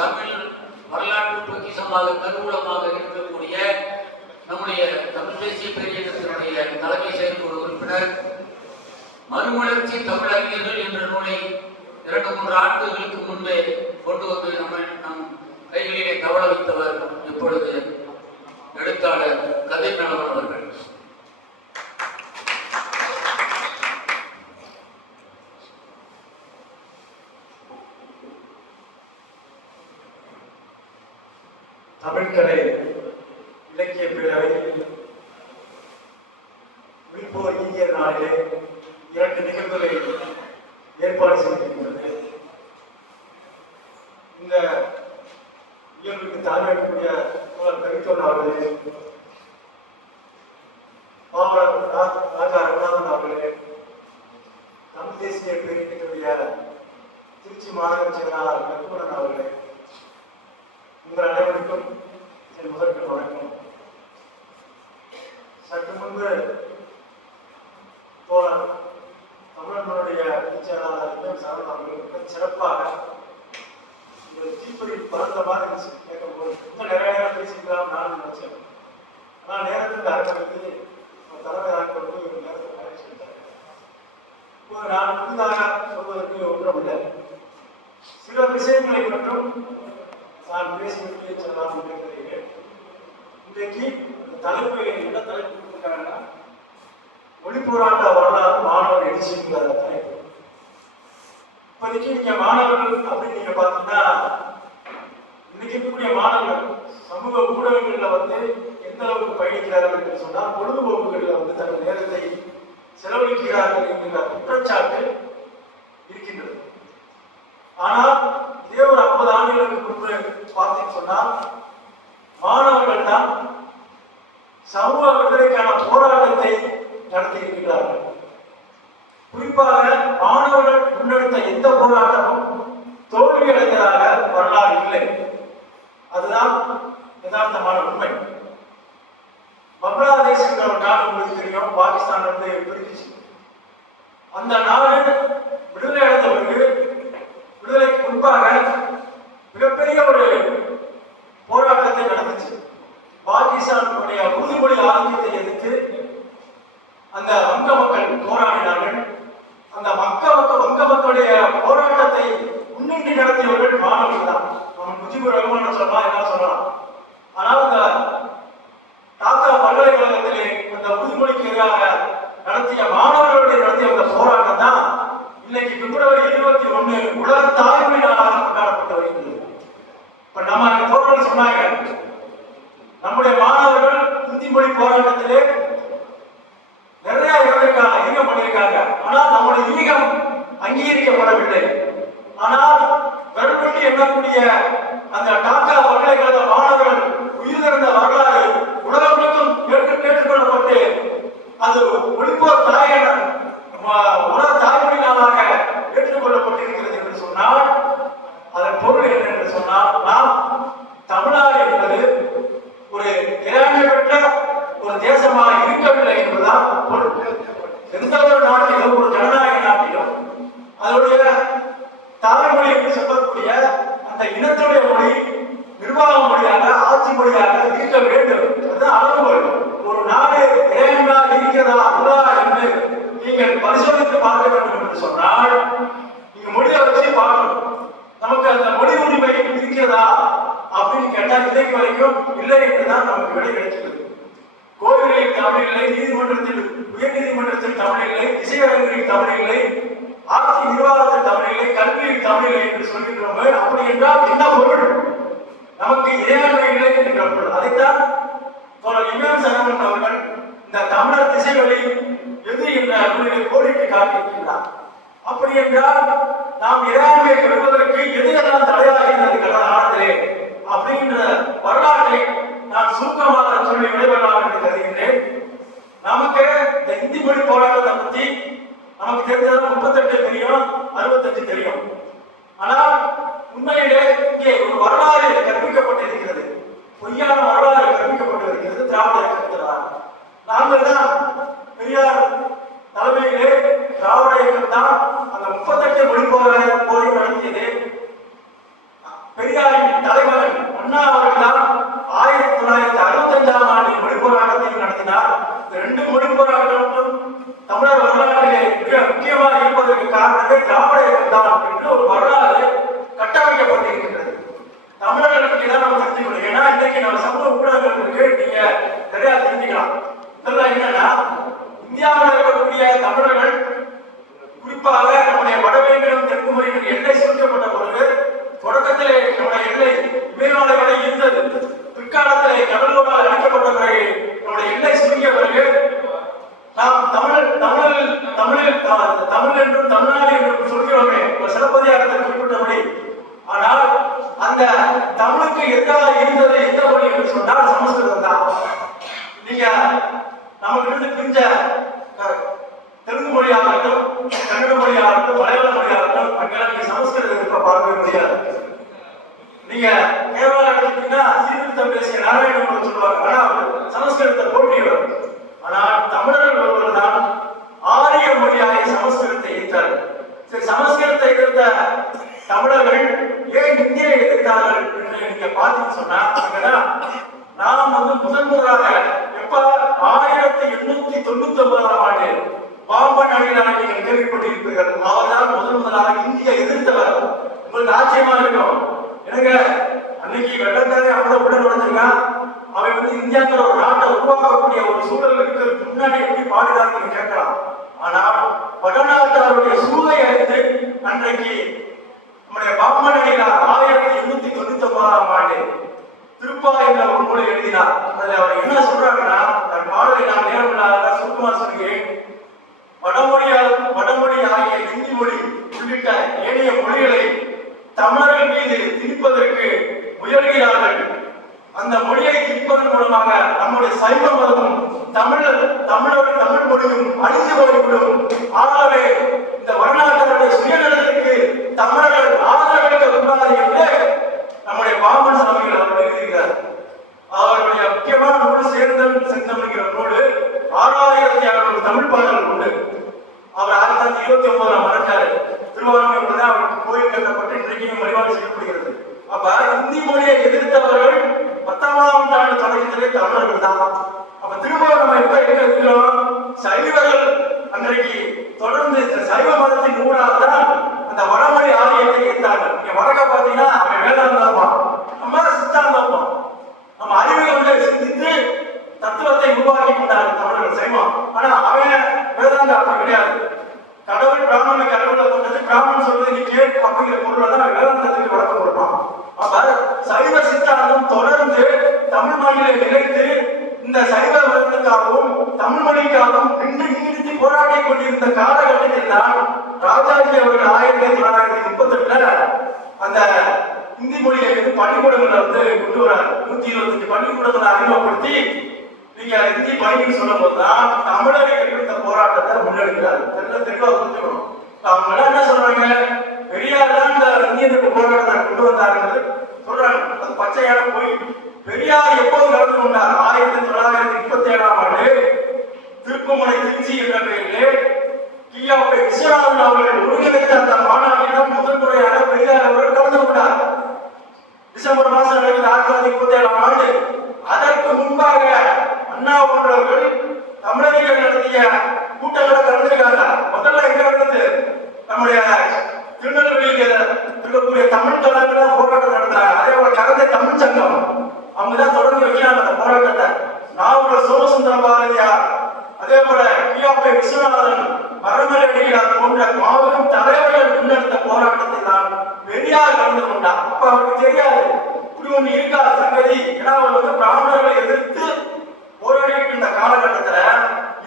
தமிழ் வரலாற்று பொக்கிஷமாக கருவூலமாக இருக்கக்கூடிய நம்முடைய தமிழ் தேசிய பேரியக்கத்தினுடைய தலைமை செயற்குழு உறுப்பினர் மறுமலர்ச்சி தமிழறிஞர்கள் என்ற நூலை 2-3 ஆண்டுகளுக்கு முன்பே கொண்டு வந்து நம் கைகளிலே தவள வைத்தவர் இப்பொழுது எழுத்தாளர் கதிர் நலவன் அவர்கள். தமிழ்கலை இலக்கிய பேரவை விழிப்போர் இந்தியர் நாளிலே 2 நிகழ்வுகளை ஏற்பாடு செய்திருக்கிறது. இந்த நிகழ்வுக்கு தலைமையேற்கக்கூடிய கவித்தோன் அவர்களே, பாவலர் ராஜா ரகுநாதன் அவர்களே, தமிழ் தேசிய பேரியக்கத்தினுடைய திருச்சி மாநகர செயலாளர் லட்சுமணன் அவர்களே, உங்கள் அனைவருக்கும் என் முதற்கண் வணக்கம். சற்று முன்பு தோழர் தமிழர்களுடைய செயலாளர் சரவணன் அவர்கள் சிறப்பாக ஒரு தீப்பொறி பறந்த மாதிரி இருந்துச்சு. கேட்கும்போது இன்னும் நிறைய நேரம் பேசிக்கலாம் நான் நினைச்சேன். ஆனால் நேரத்தில் அரங்கத்துக்கு தலைமை ஆட்களுக்கு ஒரு நேரத்தை கலைச்சிட்டார். இப்போ நான் புதிதாக சொல்வதற்கு ஒன்றுமில்லை. சில விஷயங்களை மட்டும் நான் பேசிவிட்டு செல்லலாம் இருக்கிறேன். இன்றைக்கு தலைப்பு என்ன தலைப்பு கொடுத்துருக்காங்கன்னா, ஒளிப்போராட்ட வரலாறு மாணவர் எழுச்சிங்கிற தலைப்பு. இப்போதைக்கு நீங்க மாணவர்கள் அப்படின்னு நீங்க பார்த்தீங்கன்னா, இன்னைக்கு இருக்கக்கூடிய மாணவர்கள் சமூக ஊடகங்கள்ல எந்த அளவுக்கு பயணிக்கிறார்கள் என்று சொன்னால், பொழுதுபோக்குகளில் தங்கள் நேரத்தை செலவழிக்கிறார்கள் என்கிற குற்றச்சாட்டு இருக்கின்றது. ஆனால் இதே ஒரு 50 ஆண்டுகளுக்கு முன்பு பார்த்தீங்கன்னு சொன்னால், மாணவர்கள் தான் சமூக விடுதலைக்கான போராட்டத்தை நடத்தி இருக்கின்றார்கள். குறிப்பாக மாணவர்கள் முன்னெடுத்த எந்த போராட்டமும் தோல்வி அடைந்ததாக வரலாறு இல்லை. அதுதான் யதார்த்தமான உண்மை. பங்களாதேஷ் என்ற ஒரு நாடு உங்களுக்கு தெரியும், பாகிஸ்தான் பிரிஞ்சிச்சு. அந்த நாடு விடுதலை அடைந்த பிறகு விடுதலைக்கு முன்பாக மிகப்பெரிய ஒரு போராட்டத்தை நடந்துச்சு. பாகிஸ்தானுடைய உறுதிமொழி ஆதிக்கத்தை எதிர்த்து அந்த வங்க மக்கள் போராடினார்கள். அந்த வங்க மக்களுடைய போராட்டத்தை முன்னின்று நடத்தியவர்கள் மாணவர்கள் தான். நம்ம முஜிபுர் ரஹ்மான் சொல்லலாம், என்ன சொல்லலாம். ஆனால் அந்த டாக்கா பல்கலைக்கழகத்திலே அந்த உறுதிமொழிக்கு எதிராக நடத்திய மாணவர்களுடைய நடத்திய அந்த போராட்டம் தான் இன்னைக்கு பிப்ரவரி 21 உலக தாய்மொழி நாளாக கொண்டாடப்பட்டு வருகிறது. இப்ப நம்ம தோழர்கள் சொன்னாங்க, நம்முடைய மாணவர்கள் இந்தி மொழி போராட்டத்திலே நிறைய ஈகம் பண்ணியிருக்காங்க. ஆனால் நம்முடைய ஈகம் அங்கீகரிக்கப்படவில்லை. ஆனால் வெறுமட்டி எண்ணக்கூடிய அந்த டாக்கா பல்கலைக்கழக மாணவர்கள் உயிர் திறந்த வரலாறு உலகம் முழுக்கும் ஏற்றுக்கொள்ளப்பட்டு அது ஒளிப்போர் உலக தாய்மொழி நாளாக ஏற்றுக்கொள்ளப்பட்டிருக்கிறது என்று சொன்னால், அதன் பொருள் என்ன என்று சொன்னால், நாம் தமிழ்நாடு என்பது ஒரு இறையாண்மை பெற்ற ஒரு தேசமாக இருக்கவில்லை என்பதுதான் பொருள். எந்த ஒரு நாட்டிலும், ஒரு ஜனநாயக நாட்டிலும் அதனுடைய தாய்மொழி என்று சொல்லக்கூடிய அந்த இனத்துடைய மொழி நிர்வாக மொழியாக, ஆட்சி மொழியாக இருக்க வேண்டும். அதுதான் அளவுகோல். ஒரு நாடு இறையாண்மையாக இருக்கிறதா இல்லையா என்று நீங்கள் பரிசோதித்து பார்க்க வேண்டும் என்று சொன்னால், நீங்க மொழியை வச்சு பார்க்கணும். நமக்கு அந்த மொழி உரிமை இருக்கிறதா அப்படின்னு கேட்டால் இன்றைக்கு வரைக்கும் இல்லை என்றுதான் நமக்கு விடை கிடைக்கிறது. கோவிலில் தமிழ் இல்லை, நீதிமன்றத்தில் உயர் நீதிமன்றத்தில் தமிழ் இல்லை, இசையரங்கில் தமிழ் இல்லை, ஆட்சி நிர்வாகத்தில் தமிழ் இல்லை, கல்வியில் தமிழ் இல்லை என்று சொல்கின்றோம். அப்படி என்றால் என்ன பொருள்? நமக்கு இறையாண்மை இல்லை என்ற பொருள். அதைத்தான் இமாம் சரவணன் அவர்கள் இந்த தமிழர் திசைகளில் எது என்ற நூலிலே கோடிட்டு காட்டியிருக்கிறார். அப்படி என்றால் நாம் இறையாண்மை பெறுவதற்கு எதுவெல்லாம் தடையாக இருந்தது காலத்திலே அப்படிங்கிற வரலாற்றை நான் சுருக்கமாக சொல்லி விடைபெறலாம் என்று கருதுகின்றேன். நமக்கு இந்த இந்தி மொழி போராட்டத்தை பற்றி நமக்கு தெரிஞ்சது 38 தெரியும், 65 தெரியும். ஆனால் உண்மையிலே இங்கே ஒரு வரலாறு கற்பிக்கப்பட்டிருக்கிறது, பொய்யான வரலாறு கற்பிக்கப்பட்டிருக்கிறது திராவிட இயக்கத்தினால். நாங்கள் தான் பெரியார் தலைமையிலே திராவிட இயக்கம் தான் அந்த 38 மொழி போரை நடத்தியது. பெரியாரின் போராட்டம் தமிழர் வரலாற்றிலே மிக முக்கியமாக இருப்பதற்கு காரணமே திராவிட இயக்கம் தான் என்று ஒரு வரலாறு கட்டமைக்கப்பட்டிருக்கின்றது. தமிழர்களுக்கு இதான் நம்ம தெரிஞ்சுக்கணும். ஏன்னா இன்னைக்கு நம்ம சமூக ஊடகங்களுக்கு நீங்க நிறைய தெரிஞ்சுக்கலாம். இதெல்லாம் என்னன்னா, இந்தியாவில் இருக்கக்கூடிய தமிழர்கள் குறிப்பாக நம்முடைய வடவேங்கடம் தெற்கு மொழிகள் எல்லை சுருக்கப்பட்ட பொழுது தொடக்கத்திலே நம்முடைய எல்லை இமயமலை இருந்தது. பிற்காலத்திலே கடலோடால் அழைக்கப்பட்ட பிறகு நம்முடைய எல்லை சுருங்கிய பிறகு நாம் தமிழ் என்றும் தமிழ்நாடு என்றும் சொல்கிறோமே சிலப்பதிகாரத்தில் குறிப்பிட்டபடி. ஆனால் அந்த தமிழுக்கு எதிராக இருந்தது எந்த மொழி என்று சொன்னால் சமஸ்கிருதம் தான். நீங்க நமக்கு இருந்து பிரிஞ்ச தெலுங்கு மொழியாகட்டும், கன்னட மொழியாகட்டும், மலையாள மொழியாகட்டும், அங்கெல்லாம் நீங்க சமஸ்கிருதம் இருக்க பார்க்கவே முடியாது. நீங்க கேரளா எடுத்தீங்கன்னா சீர்திருத்தம் பேசிய நாராயணன் சொல்லுவாங்க, ஆனா சமஸ்கிருதத்தை போட்டியவர். ஆனால் தமிழர்கள் ஒருவர் தான் ஆரிய மொழியாக சமஸ்கிருதத்தை எதிர்த்தார்கள். சரி, சமஸ்கிருதத்தை எதிர்த்த தமிழர்கள் ஏன் இந்தியை எதிர்த்தார்கள் என்று நீங்க பார்த்தீங்கன்னு சொன்னா, நாம் முதலாக எப்ப 1899ஆம் ஆண்டு பாம்பன் அணிகளான நீங்கள் கேள்விப்பட்டிருப்பீர்கள். அவர்தான் முதலாக இந்தியை எதிர்த்தவர். உங்களுக்கு ஆச்சரியமா இருக்கும். எனக்கு அன்னைக்கு வெள்ளக்காரே அப்பதான் உள்ள நுழைஞ்சிருக்கான். அவன் இந்தியாங்கிற ஒரு நாட்டை உருவாக்கக்கூடிய ஒரு சூழல் இருக்கிறதுக்கு முன்னாடி எப்படி பாடுகிறார்கள் கேட்கலாம். ஆனால் வடநாட்டாருடைய சூழலை அறிந்து அன்றைக்கு நம்முடைய பாம்பன் அணிகளார் 1899ஆம் ஆண்டு திருப்பாய் என்ற ஒரு நூலை எழுதினார். அதுல அவர் என்ன சொல்றாங்கன்னா, தன் பாடலை நான் நேரம் இல்லாத சுருக்கமா சொல்கிறேன். வடமொழி ஆகிய இந்தி மொழி உள்ளிட்ட ஏனைய மொழிகளை தமிழர்கள் மீது திணிப்பதற்கு முயல்கிறார்கள். அந்த மொழியை திணிப்பதன் மூலமாக நம்முடைய சைவ மதமும் தமிழ் மொழியும் அழிந்து போய்விடும். ஆகவே இந்த வரலாற்றுடைய சுயநலத்திற்கு தமிழர்கள் ஆதரவளிக்க கூடாது என்று நம்முடைய பாம்பன் சாமிகள் அவர்கள் எழுதுகிறார். அவருடைய முக்கியமான நூல் சேர்ந்தல் செந்தமிழ்கிற நூல் 6600 தமிழ் பாடல்கள் உண்டு. அவர் 1929 மறைஞ்சாரு. திருவாரூர் அவருக்கு கோயில் கட்டப்பட்டு இன்றைக்கும் வழிபாடு செய்யப்படுகிறது. அப்ப இந்தி மொழியை எதிர்த்தவர்கள் 10ஆம் நூற்றாண்டு தொடக்கத்திலே தமிழர்கள் தான். அப்ப திரும்ப நம்ம எப்ப இருக்கிறோம்? சைவர்கள் அன்றைக்கு தொடர்ந்து சைவ மதத்தின் ஊடாக தான் அந்த வடமொழி ஆரியத்தை எதிர்த்தார்கள். நீங்க வடக்க பாத்தீங்கன்னா அவன் வேதாந்தமா, நம்ம சித்தாந்தமா, நம்ம அறிவை சிந்தித்து தத்துவத்தை உருவாக்கி கொண்டார்கள் தமிழர்கள் சைவம். ஆனா அவன் வேதாந்த அப்படி கிடையாது. கடவுள் பிராமணனுக்கு கடவுளை கொண்டது, பிராமணன் சொல்றது நீ கேட்கு அப்படிங்கிற பொருள் தான் வேதாந்தத்துக்கு வழக்கம் கொடுப்பான். அப்ப சைவ சித்தாந்தம் தொடர்ந்து தமிழ் மொழியில நிலைத்து இந்த சைவ மதத்துக்காகவும் தமிழ் மொழிக்காகவும் நின்று நீடித்து போராடி கொண்டிருந்த காலகட்டத்தில் தான் ராஜாஜி அவர்கள் 1938 அந்த இந்தி மொழியை பள்ளிக்கூடங்களை கொண்டு வரார். 125 பள்ளிக்கூடங்களை அறிமுகப்படுத்தி நீங்க இந்தி பள்ளின்னு சொல்லும் போதுதான் தமிழர்கள் இந்த போராட்டத்தை முன்னெடுக்கிறார். தெளிவா புரிஞ்சுக்கணும். அவங்க என்ன சொல்றாங்க, பெரியார் தான் இந்த இந்திய எதிர்ப்பு போராட்டத்தை கொண்டு வந்தார்கள் சொல்றாங்க. அது பச்சையான போய். பெரியார் எப்போது கலந்து கொண்டார்? 1937ஆம் ஆண்டு திருக்குமலை திருச்சி என்ற பெயரிலே கியாப்பை விஸ்வநாதன் அவர்கள் ஒருங்கிணைத்த அந்த மாநாட்டிடம் முதல் முறையாக பெரியார் அவர்கள் கலந்து கொண்டார். டிசம்பர் மாதம் நடக்குது 1937ஆம் ஆண்டு. அதற்கு முன்பாக அண்ணா போன்றவர்கள் தமிழர்கள் நடத்திய கூட்டங்களை கலந்துருக்காங்க. முதல்ல எங்க நடந்தது? நம்முடைய திருநெல்வேலியில் இருக்கக்கூடிய தமிழ் தலைவர்கள் போராட்டம் நடந்தாங்க. அதே போல கலந்த தமிழ் சங்கம் அவங்கதான் தொடர்ந்து வைக்கிறாங்க அந்த போராட்டத்தை. நாவலர் சோமசுந்தர பாரதியார், அதே போல கியாப்பை விஸ்வநாதன், மரமலை அடிகளார் போன்ற மாபெரும் தலைவர்கள் முன்னெடுத்த போராட்டத்தில் தான் பெரியார் கலந்து கொண்டார். அப்ப அவருக்கு தெரியாது இப்படி ஒண்ணு இருக்கா சங்கதி. ஏன்னா அவர் பிராமணர்களை எதிர்த்து போராடிட்டு இருந்த காலகட்டத்துல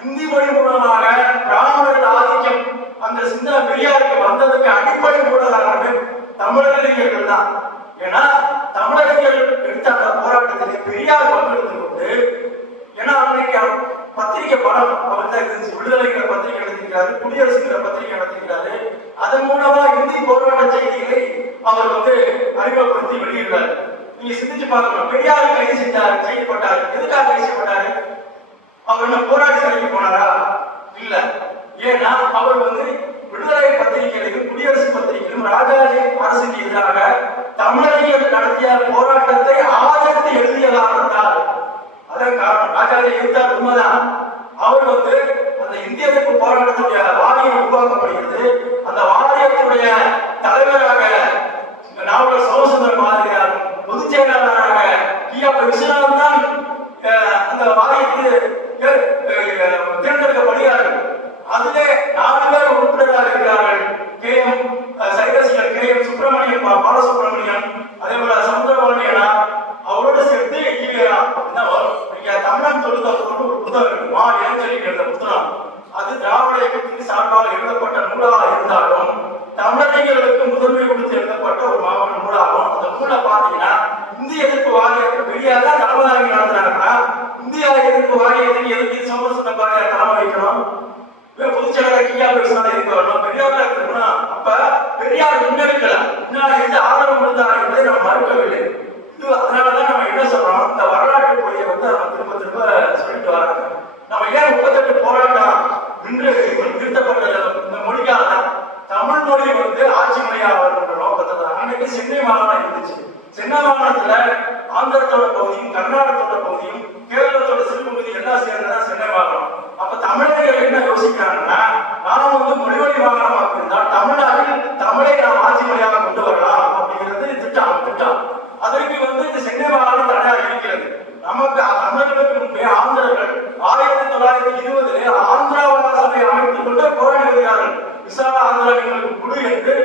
இந்தி மொழி மூலமாக பிராமணர்கள் ஆதிக்கம் அந்த சிந்தனை பெரியாருக்கு வந்ததுக்கு அடிப்படை மூலகாரமே தமிழறிஞர்கள் தான். ஏன்னா தமிழறிஞர்கள் எடுத்த அந்த போராட்டத்திலே பெரியார் பங்கெடுத்து கொண்டு, ஏன்னா அன்றைக்கு பத்திரிகை படம் அவர் தான் இருந்துச்சு. விடுதலைங்கிற பத்திரிகை நடத்திக்கிறாரு, குடியரசுங்கிற பத்திரிகை நடத்திக்கிறாரு. அதன் மூலமா இந்தி போராட்ட செய்திகளை அவர் அறிமுகப்படுத்தி வெளியிடுறாரு. நீங்க சிந்திச்சு பார்க்கணும். பெரியார் கைது செய்யப்பட்டாரு. எதுக்காக கைது செய்யப்பட்டாரு? அவர் என்ன போராடி சிறைக்கு போனாரா? இல்ல. ஏன்னா அவர் விடுதலை பத்திரிகைகளிலும் குடியரசு பத்திரிகையிலும் ராஜாஜி அரசுக்கு எதிராக தமிழர்கள் நடத்திய போராட்டத்தை ஆதரித்து எழுதிய காரணத்தால். அதன் காரணம் ராஜாஜி எதிர்த்தார் உண்மைதான். அவர் முன்னாடி இருந்து ஆதரவு கொடுத்தார் என்பதை நம்ம மறுக்கவில்லை. அதனாலதான் நம்ம என்ன சொல்றோம், இந்த வரலாற்று பொழியை வந்து நம்ம திரும்ப திரும்ப சொல்லிட்டு வராங்க. நம்ம ஏன் 38 போராட்டம் நின்று நிறுத்தப்பட்டது இந்த மொழிக்காக தான். தமிழ் மொழி வந்து ஆட்சி மொழியாக வருகின்ற நோக்கத்தை தான். அன்னைக்கு சென்னை மாகாணம் இருந்துச்சு. சென்னை மாகாணத்துல ஆந்திரத்தோட பகுதியும் கர்நாடகத்தோட பகுதியும் கேரளத்தோட சிறு பகுதி எல்லாம் சேர்ந்ததான் சென்னை மாகாணம். அப்ப தமிழர்கள் என்ன யோசிக்கிறாங்கன்னா, நாம் வந்து மொழிவழி மாகாணமாக இருந்தால் தமிழ்நாட்டில் தமிழை நாம் ஆட்சி மொழியாக கொண்டு வரலாம் அப்படிங்கிறது திட்டம். அதற்கு வந்து இந்த சென்னை மாகாணம் தடையாக இருக்கிறது. நமக்கு தமிழர்களுக்கு முன்பே ஆந்திரர்கள் 1920 ஆந்திராவா சபை அமைத்துக் கொண்டு போராடி வருகிறார்கள். விசால ஆந்திரா எங்களுக்கு குழு என்று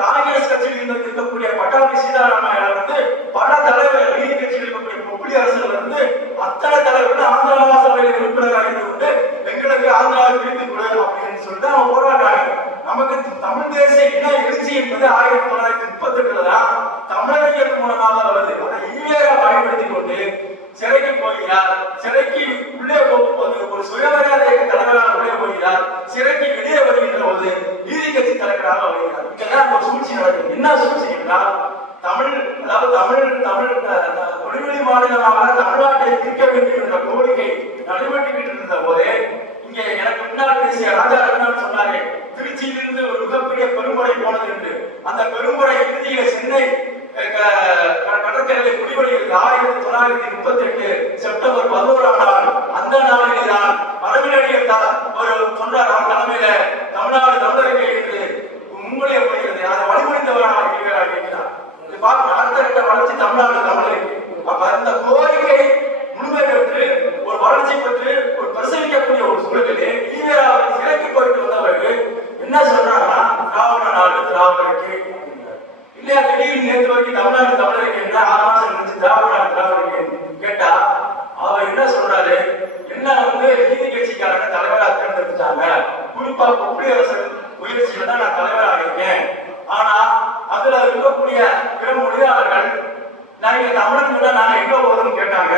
காங்கிரஸ் கட்சியில் இருக்கக்கூடிய பட்டாபி சீதாராமையா வந்து பல தலைவர்கள், நீதி கட்சியில் இருக்கக்கூடிய பொப்புளி அரசுகள் இருந்து அத்தனை தலைவர்கள் ஆந்திராவா சபையில் உறுப்பினராக இருந்து கொண்டு எங்களுக்கு ஆந்திராவை பிரித்து கொடு அப்படின்னு சொல்லிட்டு அவங்க போராடுறாங்க. நமக்கு தமிழ் தேசிய இன எழுச்சி என்பது 1938 தான் தமிழறிஞர் மூலமாக வருது. அதை ஈவேரா பயன்படுத்திக் கொண்டு சிறைக்கு போகிறார். சிறைக்கு உள்ளே போகும்போது ஒரு சுயமரியாதை இயக்க தலைவராக உள்ளே போகிறார். சிறைக்கு வெளியே வருகின்ற போது நீதி கட்சி தலைவராக வருகிறார். இதெல்லாம் ஒரு சூழ்ச்சி நடக்குது. என்ன சூழ்ச்சி என்றால், தமிழ் மொழிவழி மாநிலமாக தமிழ்நாட்டை பிரிக்க வேண்டும் என்ற கோரிக்கை நடைபெற்றுக்கிட்டு இருந்த போதே இங்கே எனக்கு முன்னால் பேசிய ராஜா ரத்னான் சொன்னாரே, திருச்சியிலிருந்து ஒரு மிகப்பெரிய பெரும்படை போனது என்று. அந்த பெரும்படை இறுதியில சென்னை கடற்கரையில் குடிவடைகிறது 1938 செப்டம்பர் 11ஆம் நாள். அந்த நாளிலே தான் மரபினடியார் ஒரு சொன்னார், அவர் தலைமையில தமிழ்நாடு தமிழருக்கு என்று முன்மொழியப்படுகிறது. அதை வழிமொழிந்தவராக இருக்கிறார். அடுத்த கட்ட வளர்ச்சி தமிழ்நாடு தமிழருக்கு. அப்ப அந்த கோரிக்கை முழுமை பெற்று ஒரு வளர்ச்சி பெற்று ஒரு பிரசவிக்கக்கூடிய ஒரு சூழலிலே ஈவேரா சிறைக்கு போயிட்டு வந்தவர்கள் என்ன சொல்றாங்கன்னா, திராவிட நாடு திராவிடருக்கு இல்லையா. திடீர்னு நேற்று வரைக்கும் தமிழ்நாடு தமிழருக்கு என்ன 6 மாசம் கழிச்சு திராவிட நாடு திராவிடருக்கு கேட்டா அவர் என்ன சொல்றாரு, என்ன வந்து நீதி கட்சிக்காரங்க தலைவராக தேர்ந்தெடுத்துட்டாங்க, குறிப்பா பொப்புளி அரசு முயற்சியில தான் நான் தலைவராக இருக்கேன். ஆனா அதுல இருக்கக்கூடிய பிற மொழியாளர்கள் நாங்க தமிழர்கள் நாங்க எங்க போறோம்னு கேட்டாங்க.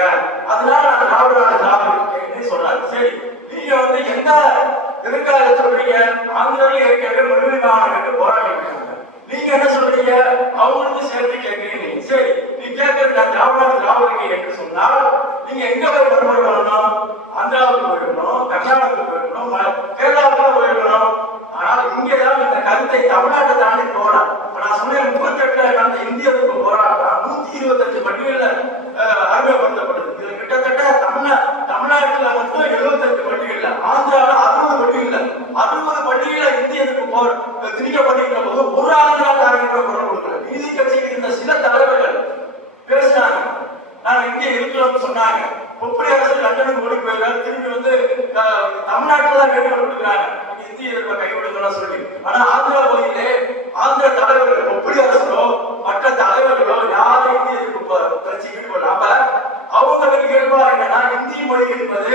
அதனால நான் திராவிட நாடு திராவிடன்னு சொல்றாரு. சரி, நீங்க வந்து எந்த எதுக்காக சொல்றீங்க? ஆந்திராவில் ஏற்கனவே மொழிவழி மாகாணம் என்று போராடி இருக்காங்க. நீங்க என்ன சொல்றீங்க? அவங்களுக்கு சேர்த்து கேட்கிறீங்க. சரி, நீ கேட்கறது நான் திராவிட நாடு திராவிடக்கு என்று சொன்னால் நீங்க எங்க போய் மறுமுறை பண்ணணும்? ஆந்திராவுக்கு போயிருக்கணும், கர்நாடகாவுக்கு போயிருக்கணும், கேரளாவுக்கு போயிருக்கணும். ஆனால் இங்கேதான் இந்த கருத்தை தமிழ்நாட்டை தாண்டி போகலாம். நான் சொன்னேன் 38 நடந்த இந்தியாவுக்கு போராட்டம் 125 பள்ளிகள்ல அறிமுகப்படுத்தப்படுது. இதுல கிட்டத்தட்ட தமிழ்நாட்டுல மட்டும் 78 பள்ளிகள்ல, ஆந்திராவில் 60 பள்ளிகள்ல 60 பள்ளிகள்ல இந்தியாவுக்கு திணிக்கப்படுகின்ற போது ஒரு ஆந்திராக்காரங்க குரல் கொடுக்கல. நீதி கட்சியில் இருந்த சில தலைவர்கள் பேசினாங்க, நாங்க இங்கே இருக்கிறோம்னு சொன்னாங்க. பொப்புளி அரசு லண்டனுக்கு ஓடி போயிருக்காரு, திரும்பி வந்து தமிழ்நாட்டில் தான் வேண்டுகோள் கொடுக்குறாங்க இந்திய எதிர்ப்பை கைவிடுங்கன்னு சொல்லி. ஆனா ஆந்திரா பகுதியிலே ஆந்திர தலைவர்கள் பொப்புளி அரசோ மற்ற தலைவர்களோ யாரும் இந்திய எதிர்ப்பு பிரச்சனை ஈடுபடல. அப்ப அவங்களுக்கு கேட்பா என்னன்னா, இந்திய மொழி என்பது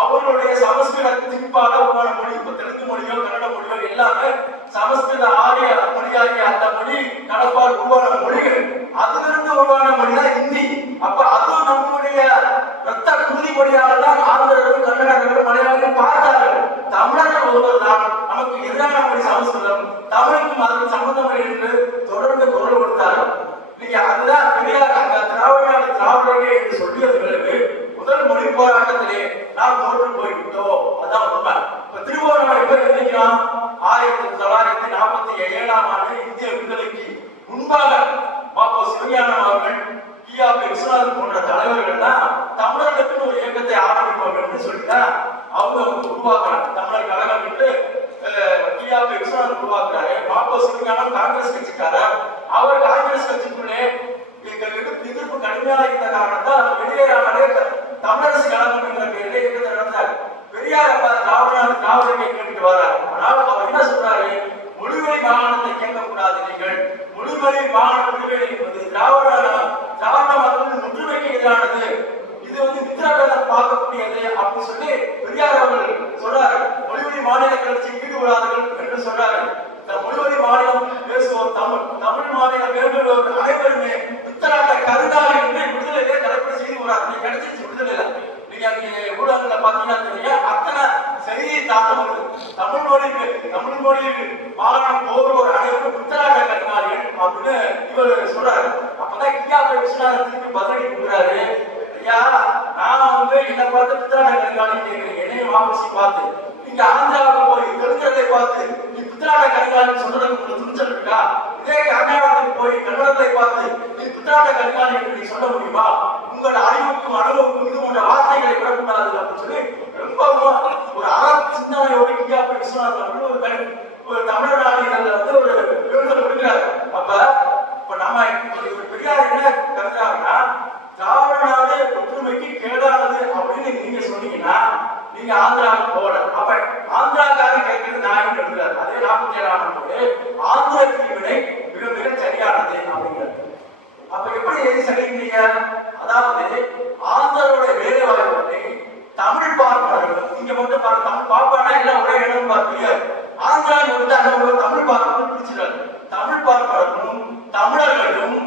அவர்களுடைய சமஸ்கிருத திணிப்பாக உருவான மொழி. இப்ப தெலுங்கு மொழியோ கன்னட மொழியோ எல்லாமே சமஸ்கிருத ஆரிய மொழியாகிய அந்த மொழி கலப்பால் உருவான மொழிகள். அதிலிருந்து உருவான மொழி தான் இந்தி. அப்ப அது நம்முடைய ரத்த குருதி மொழியாக தான் ஆந்திரர்கள், கன்னடர்கள், மலையாளர்கள் பார்த்தார்கள். தமிழர்கள் ஒருவர் தான் நமக்கு எதிரான மொழி சமஸ்கிருதம், தமிழுக்கும் அதற்கு சம்பந்தம் என்று தொடர்ந்து குரல் கொடுத்தார்கள். நீங்க அதுதான் பெரியார் அங்க திராவிட நாடு திராவிடர்களே என்று சொல்லியது பிறகு முதல் மொழி போராட்டத்திலே நாம் தோற்று போய்விட்டோம். அதான் உண்மை. இப்ப திருவோணம் எப்ப எழுதிக்கிறோம்? 1947ஆம் ஆண்டு இந்திய விடுதலைக்கு முன்பாக பாப்போ சிவஞானம் அவர்கள், கியாபி விஸ்வநாதன் போன்ற தலைவர்கள் தான் தமிழர்களுக்கு ஒரு இயக்கத்தை ஆரம்பிப்போம் என்று சொல்லிதான் அவங்க உருவாக்குறாங்க. தமிழர் கழகம் என்று கியாபி விஸ்வநாதன் உருவாக்குறாரு. பாப்போ சிவஞானம் காங்கிரஸ் கட்சிக்காரர். அவர் காங்கிரஸ் கட்சிக்குள்ளே எதிர்ப்பு கடுமையாக இருந்த காரணத்தால் வெளியேறாமலே தமிழரசு கழகம் என்ற பெயரில் இயக்கத்தை நடந்தார். பெரியார் திராவிட நாடு திராவிடத்தை கேட்டுட்டு வர்றார். ஆனால் அவர் என்ன சொல்றாரு, மொழிவழி மாகாணத்தை கேட்கக்கூடாது, நீங்கள் மொழிவழி மாகாண உரிமை என்பது திராவிட மக்களின் ஒற்றுமைக்கு எதிரானது, இது வந்து மித்திரகாலம் பார்க்கக்கூடியது அப்படி சொல்லி பெரியார் அவர்கள் சொல்றாரு. மொழிவழி மாநில கட்சி ஈடுபடாதீர்கள் என்று சொல்றாரு. மொழிவழி மாநிலம் பேசுவோம், தமிழ் மாநிலம் வேண்டும் அனைவருமே மித்திராக கருதாரி என்று விடுதலையிலே தலைப்பட செய்து வராங்க. கிடைச்சிருச்சு விடுதலை. நீங்க ஊடகங்களை பாத்தீங்கன்னா தெரியும், அத்தனை செய்தியை தாண்ட தமிழ் மொழியில் மாகாணம் போகிறவர் அனைவரும் மித்திராக கருதாரிகள் அப்படின்னு திருப்பி பதிலடி கொடுக்குறாரு. ஐயா, நான் வந்து என்ன பார்த்து பித்தலாட்ட கண்காணி கேட்கிறேன், என்னையும் வாபசி பார்த்து நீங்க ஆந்திராவுக்கு போய் தெலுங்கத்தை பார்த்து நீ பித்தலாட்ட கண்காணி சொல்றதுக்கு உங்களுக்கு துணிச்சல் இருக்கா? இதே கர்நாடகத்துக்கு போய் கன்னடத்தை பார்த்து நீ பித்தலாட்ட கண்காணி என்று நீ சொல்ல முடியுமா? உங்களோட அறிவுக்கும் அனுபவக்கும் இது போன்ற வார்த்தைகளை விடக்கூடாது அப்படின்னு சொல்லி ரொம்பவும் ஒரு சிந்தனையோடு இந்தியா போய் விஸ்வநாதன் ஒரு தமிழ்நாடு வந்து ஒரு விருதுகள் கொடுக்கிறார். அப்ப நம்ம ஒரு பெரியார் என்ன கருதுறாருன்னா, திராவிட நாடு ஒற்றுமைக்கு கேடானது அப்படின்னு நீங்க சொன்னீங்கன்னா நீங்க ஆந்திராவுக்கு போகல. அப்ப ஆந்திராக்காரன் கேட்கிறது நான் எழுதுறாரு. அதே 47ஆம் ஆண்டு ஆந்திர பிரிவினை மிக மிக சரியானது அப்படிங்கிறது. அப்ப எப்படி எது சரிங்க? அதாவது ஆந்திரோட வேலை வாய்ப்புகளை தமிழ் பார்ப்பார்கள். இங்க மட்டும் பாருங்க, தமிழ் பார்ப்பானா எல்லாம் ஒரே இடம் பார்ப்பீங்க. ஆந்திராவில் வந்து அந்த தமிழ் பார்ப்பவர்கள் பிடிச்சிருக்காரு. தமிழ் பார்ப்பவர்களும் தமிழர்களும்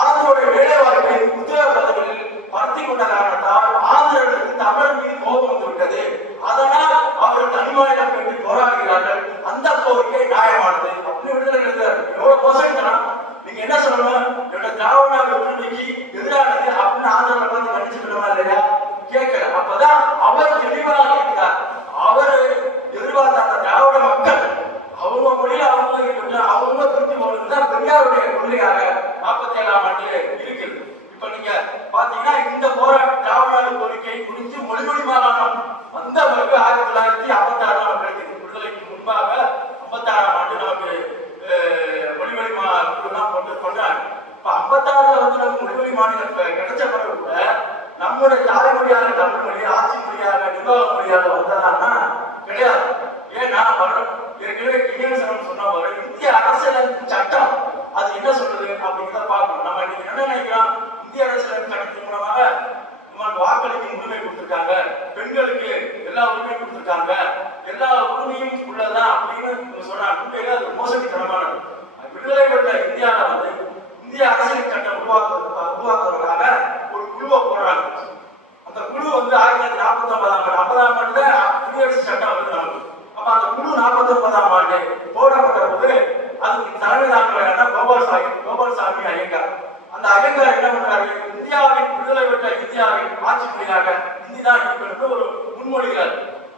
ஆந்திரோட வேலை வாய்ப்பை உத்தரவாதங்களில் பருத்தி கொண்ட காரணத்தால் ஆந்திரர்களுக்கு தமிழர் மீது கோபம் வந்து விட்டது. அதனால் அவர்கள் தனிமாநிலம் பெற்று போராடுகிறார்கள். அந்த கோரிக்கை நியாயமானது அப்படின்னு விடுதலை எழுதுறாரு. எவ்வளவு மோசம்! நீங்க என்ன சொல்லணும்? என்னோட திராவிட ஒற்றுமைக்கு எதிரானது அப்படின்னு ஆந்திரத்தை பார்த்து கண்டிச்சுக்கணுமா இல்லையா? கேட்கல. அப்பதான் அவர் தெளிவாக இருக்கிறார். அவர் எதிர்பார்த்த அந்த திராவிட மக்கள் அவங்க மொழியில அவங்க புரிஞ்சு போனதுதான் பெரியாருடைய கொள்கையாக 47ஆம் ஆண்டு இருக்குது. இப்ப நீங்க பாத்தீங்கன்னா இந்த திராவிட கோரிக்கை குறித்து மொழிமொழி மாகாணம் வந்த பிறகு 1956 கிடைக்குது. விடுதலைக்கு முன்பாக 56ஆம் ஆண்டு நமக்கு மொழிமொழி குழுலாம் கொண்டாங்க. இப்ப 56ல வந்து நமக்கு மொழிமொழி மாநிலம் கிடைச்ச பிறகு கூட நம்முடைய தாய்மொழியாக தமிழ் மொழி ஆட்சி மொழியாக நிர்வாக மொழியாக வந்ததான்னா கிடையாது. ஏன்னா ஏற்கனவே கிரியேசனம் சொன்ன இந்திய அரசியலமைப்பு சட்டம் அது என்ன சொல்றது அப்படிங்கிறத பார்க்கணும். நம்ம இன்னைக்கு என்ன நினைக்கிறோம்? இந்திய அரசியலமைப்பு சட்டத்தின் மூலமாக நமக்கு வாக்களிக்கும் உரிமை கொடுத்திருக்காங்க, பெண்களுக்கு எல்லா உரிமையும் கொடுத்திருக்காங்க, எல்லா உரிமையும் உள்ளதான் அப்படின்னு சொல்றாங்க. அது மோசடித்தனமானது. விடுதலை பெற்ற இந்தியாவில் வந்து இந்திய அரசியல் சட்டம் உருவாக்குவதற்காக ஒரு குழுவை போடுறாங்க. அந்த குழு வந்து 1949ஆம் ஆண்டு தான் குடியரசு சட்டம் வந்து நமக்கு. அப்ப அந்த குழு 49ஆம் ஆண்டு போடப்பட்ட போது அதுக்கு தலைமை தாங்கின கோபால்சாமி ஐயங்கார். அந்த ஐயங்கார் என்ன பண்றாரு? இந்தியாவின் விடுதலை பெற்ற இந்தியாவின் ஆட்சி மொழியாக ஹிந்தி தான் இருக்கிறது ஒரு முன்மொழிகிறார்.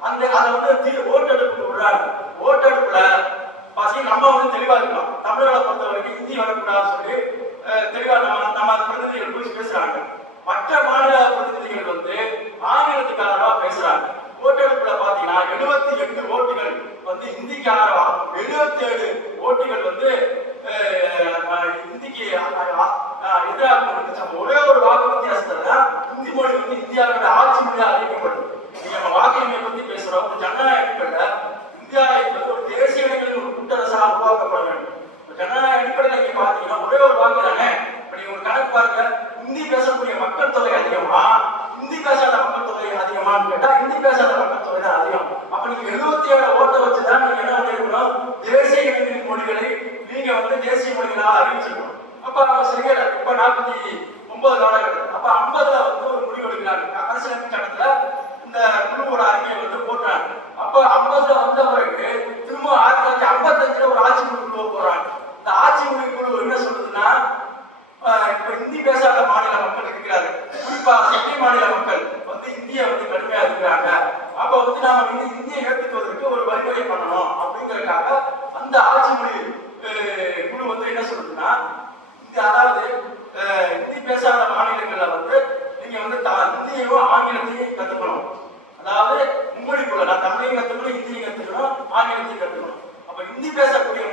அதை வந்து ஓட்டெடுப்பு விடுறாங்க. ஓட்டெடுப்புல பாத்தீங்கன்னா நம்ம வந்து தெளிவா இருக்கலாம். தமிழர்களை பொறுத்த வரைக்கும் ஹிந்தி வரக்கூடாதுன்னு சொல்லி தெளிவா நம்ம பிரதிநிதிகள் போய் பேசுறாங்க. மற்ற மாநில பிரதிநிதிகள் வந்து ஆங்கிலத்துக்கு ஆதரவா பேசுறாங்க. ஓட்டெடுப்புல பாத்தீங்கன்னா 78 ஓட்டுகள் வந்து இந்திக்கு ஆதரவா, 77 ஓட்டுகள் வந்து இந்திக்கு எதிராக. ஒரே ஒரு வாக்கு வித்தியாசத்துல ஹிந்தி மொழி வந்து இந்தியாவோட ஆட்சி மொழியா அறிவிக்கப்படுது. நம்ம வாக்குரிமை பத்தி பேசுறோம். ஜனநாயக இந்தியாவுக்கு வந்து ஒரு தேசிய இனங்களின் ஒரு கூட்டரசாக உருவாக்கப்பட வேண்டும். ஜனநாயக அடிப்படையில் நீங்க பாத்தீங்கன்னா ஒரே ஒரு வாக்கு தானே. நீங்க ஒரு கணக்கு பாருங்க, ஹிந்தி பேசக்கூடிய மக்கள் தொகை அதிகமா, ஹிந்தி பேசாத மக்கள் தொகை அதிகமான்னு கேட்டா ஹிந்தி பேசாத மக்கள் தொகை தான் அதிகம். அப்ப நீங்க 77 ஓட்டை வச்சுதான் நீங்க என்ன பண்ணிருக்கணும்? தேசிய இனங்களின் மொழிகளை நீங்க வந்து தேசிய மொழிகளாக அறிவிச்சிருக்கணும். அப்ப அவங்க செய்யல. இப்ப 49 காலகட்டம். அப்ப 50ல வந்து ஒரு முடிவு எடுக்கிறாங்க. அரசியலமைப்பு சட்டத்துல இந்த குழுவோட அறிக்கையை வந்து போட்டாங்க. அப்ப 50ல வந்த பிறகு திரும்ப 1955ல ஒரு ஆட்சி மொழி குழு போடுறாங்க. இந்த ஆட்சி மொழி குழு என்ன சொல்லுதுன்னா, இப்ப ஹிந்தி பேசாத மாநில மக்கள் இருக்கிறாரு, குறிப்பா சென்னை மாநில மக்கள் வந்து இந்திய வந்து கடுமையா இருக்கிறாங்க. அப்ப வந்து நாம வந்து இந்தியை ஏற்றுக்குவதற்கு ஒரு வழிமுறை பண்ணணும் அப்படிங்கறதுக்காக அந்த ஆட்சி மொழி குழு வந்து என்ன சொல்லுதுன்னா, அதாவது ஹிந்தி பேசாத மாநிலங்கள்ல வந்து நீங்க வந்து ஹிந்தியையும் ஆங்கிலத்தையும் கத்துக்கணும். அதாவது மும்மொழிக்குள்ள நான் தமிழையும் கத்துக்கணும், ஹிந்தியும் கத்துக்கணும், ஆங்கிலத்தையும் கத்துக்கணும். அப்ப ஹிந்தி பேசக்கூடிய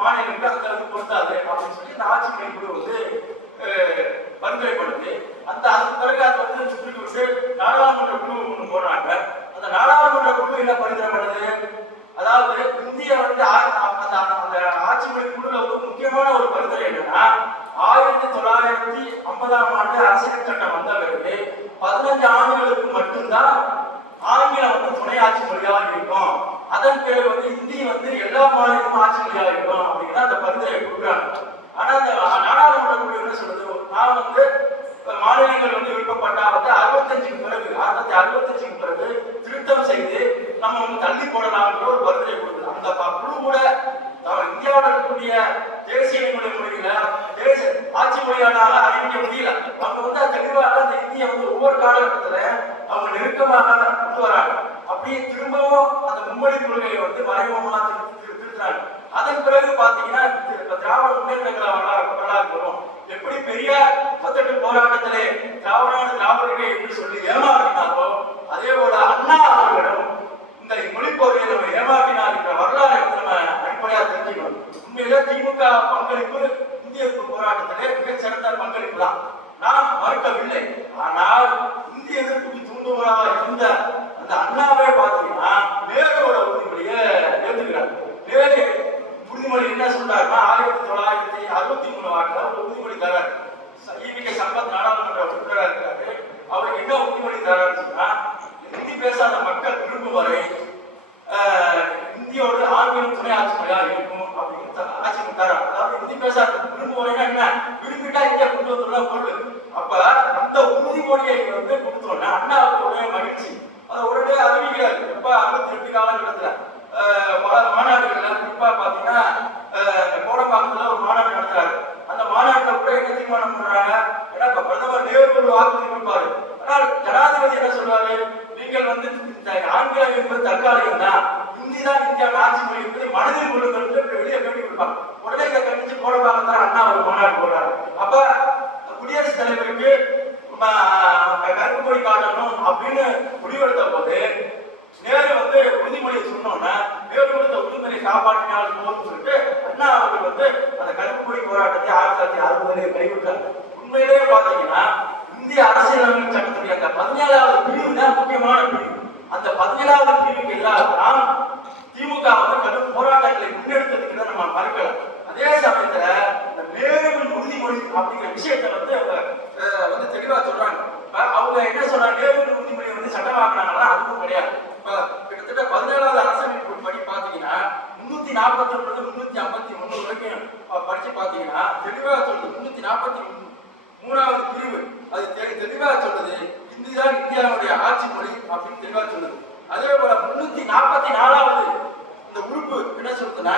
மாநிலங்களுக்கு அதுல வந்து பொருந்தாது அப்படின்னு சொல்லி இந்த ஆட்சி மொழி குழு வந்து பரிந்துரை பண்ணுது. அதுக்கு பிறகு அது வந்து சுப்ரீம் விட்டு நாடாளுமன்ற குழு ஒன்று போடுறாங்க. அந்த நாடாளுமன்ற குழு என்ன பரிந்துரை பண்ணுது? அதாவது இந்திய வந்து அந்த ஆட்சி மொழி குழுல வந்து முக்கியமான ஒரு பரிந்துரை என்னன்னா, 1950ஆம் ஆண்டு அரசியல் சட்டம் வந்த பிறகு 15 ஆண்டுகளுக்கு மட்டும்தான் ஆங்கிலம் வந்து துணை ஆட்சி மொழியாக இருக்கும். அதன் பிறகு வந்து ஹிந்தி வந்து எல்லா மாநிலமும் ஆட்சி மொழியாக இருக்கும் அப்படிங்கிற அந்த பரிந்துரை கொடுக்குறாங்க. ஆனா அந்த நாடாளுமன்ற குழு என்ன சொல்லுது? நான் வந்து மாநிலங்கள் வந்து விருப்பப்பட்டா வந்து 65க்கு பிறகு 1965க்கு பிறகு திருத்தம் செய்து நம்ம வந்து தள்ளி போடலாம்ன்ற ஒரு பரிந்துரை கொடுக்குது. அந்த குழு கூட இந்தியாவில் இருக்கக்கூடிய தேசிய மொழிகளை ஆட்சி மொழியானால அறிவிக்க முடியல. அவங்க வந்து தெளிவாக அந்த இந்தியை வந்து ஒவ்வொரு காலகட்டத்துல அவங்க நெருக்கமாக கொண்டு வராங்க. அப்படியே திரும்பவும் அந்த மும்மொழி கொள்கையை வந்து மறைமுகமா திருத்துறாங்க. அதன் பிறகு பாத்தீங்கன்னா திராவிட முன்னேற்ற வரலாறு வரும். எப்படி பெரியார் 38 போராட்டத்திலே திராவிடர்கள் என்று சொல்லி ஏமாற்றினாரோ அதே போல அண்ணா அவர்களும் இந்த மொழிப்போரையை நம்ம ஏமாற்றினார் என்ற வரலாறை வந்து நம்ம அடிப்படையாக தெரிஞ்சுக்கணும். உண்மையிலே திமுக பங்களிப்பு இந்திய போராட்டத்திலே மிகச்சிறந்த பங்களிப்பு தான், நான் மறுக்கவில்லை. ஆனால் இந்திய எதிர்ப்புக்கு தூண்டுகோலாக இருந்த அந்த அண்ணாவே பார்த்தீங்கன்னா நேருவோட உறுதிமொழியை ஏற்றுக்கிறார். நேரு உறுதிமொழி என்ன சொல்றாருன்னா 1963 வாக்கில் ஒரு உறுதிமொழி தரார். ஈவிகே சம்பத் நாடாளுமன்ற உறுப்பினராக இருக்கிறாரு. அவருக்கு என்ன உறுதிமொழி தராருன்னு சொன்னா, இந்தி பேசாத மக்கள் விரும்பும் வரை இந்தியோடு ஆங்கிலம் துணை ஆட்சி மொழியாக இருக்கும் அப்படின்னு ஆட்சி கொடுத்தாரு. அதாவது இந்தி பேசாத விரும்பும் வரைன்னா என்ன, விரும்பிட்டா இந்தியா கொண்டு வந்துள்ள பொருள். அப்ப இந்த உறுதிமொழியை வந்து கொடுத்தோன்னா அண்ணாவுக்கு ஒரே மகிழ்ச்சி. அதை உடனே அறிவிக்கிறார். எப்ப 68 காலகட்டத்துல பல மாநாடுகள்ல குறிப்பா பாத்தீங்கன்னா கோடம்பாக்கத்துல ஒரு மாநாடு நடத்துறாரு. அந்த மாநாட்டில் கூட என்ன தீர்மானம் பண்றாங்க, ஏன்னா பிரதமர் நேரு வாக்குறுதி கொடுப்பாரு. ஆனால் ஜனாதிபதி என்ன சொல்றாரு, நீங்கள் வந்து ஆங்கிலம் என்பது தற்காலிகம் தான், ஹிந்தி தான் இந்தியாவின் ஆட்சி மொழி என்பதை மனதில் கொள்ளுங்கள் என்று வெளியே பேட்டி கொடுப்பாங்க. உடனே இதை கண்டிச்சு கோடம்பாக்கத்துல அண்ணா ஒரு மாநாடு போடுறாரு. அப்ப குடியரசுத் தலைவருக்கு கருப்பு கொடி காட்டணும் அப்படின்னு முடிவெடுத்த போது நேரு வந்து உறுதிமொழியை சொன்னோன்னா நேரு கொடுத்த உறுதிமொழியை காப்பாற்றினால் போதும் சொல்லிட்டு அண்ணா அவர்கள் வந்து அந்த கருப்பு கொடி போராட்டத்தை 1960 கைவிட்டார். உண்மையிலேயே பாத்தீங்கன்னா இந்திய அரசியலமைப்பு சட்டத்துடைய அந்த 17வது பிரிவு தான் முக்கியமான பிரிவு. அந்த 17வது பிரிவுக்கு எதிராக தான் திமுக வந்து கடும் போராட்டங்களை முன்னெடுத்ததுக்கு நம்ம மறுக்கல. அதே சமயத்துல இந்த நேருவின் உறுதிமொழி அப்படிங்கிற விஷயத்தை வந்து அவங்க வந்து தெளிவா சொல்றாங்க. அவங்க என்ன சொல்றாங்க, நேருவின் உறுதிமொழி வந்து சட்டமாக்குனாங்கன்னா அதுவும் கிடையாது. கிட்டத்தட்ட 17வது அரசமைப்பு படி பாத்தீங்கன்னா 349 351 வரைக்கும் படிச்சு பாத்தீங்கன்னா தெளிவா சொல்லுது. 343வது பிரிவு அது தெளிவா சொல்லுது, இந்தி தான் இந்தியாவுடைய ஆட்சி மொழி அப்படின்னு தெளிவா சொல்லுது. அதே போல 344வது இந்த உறுப்பு என்ன சொல்லுதுன்னா,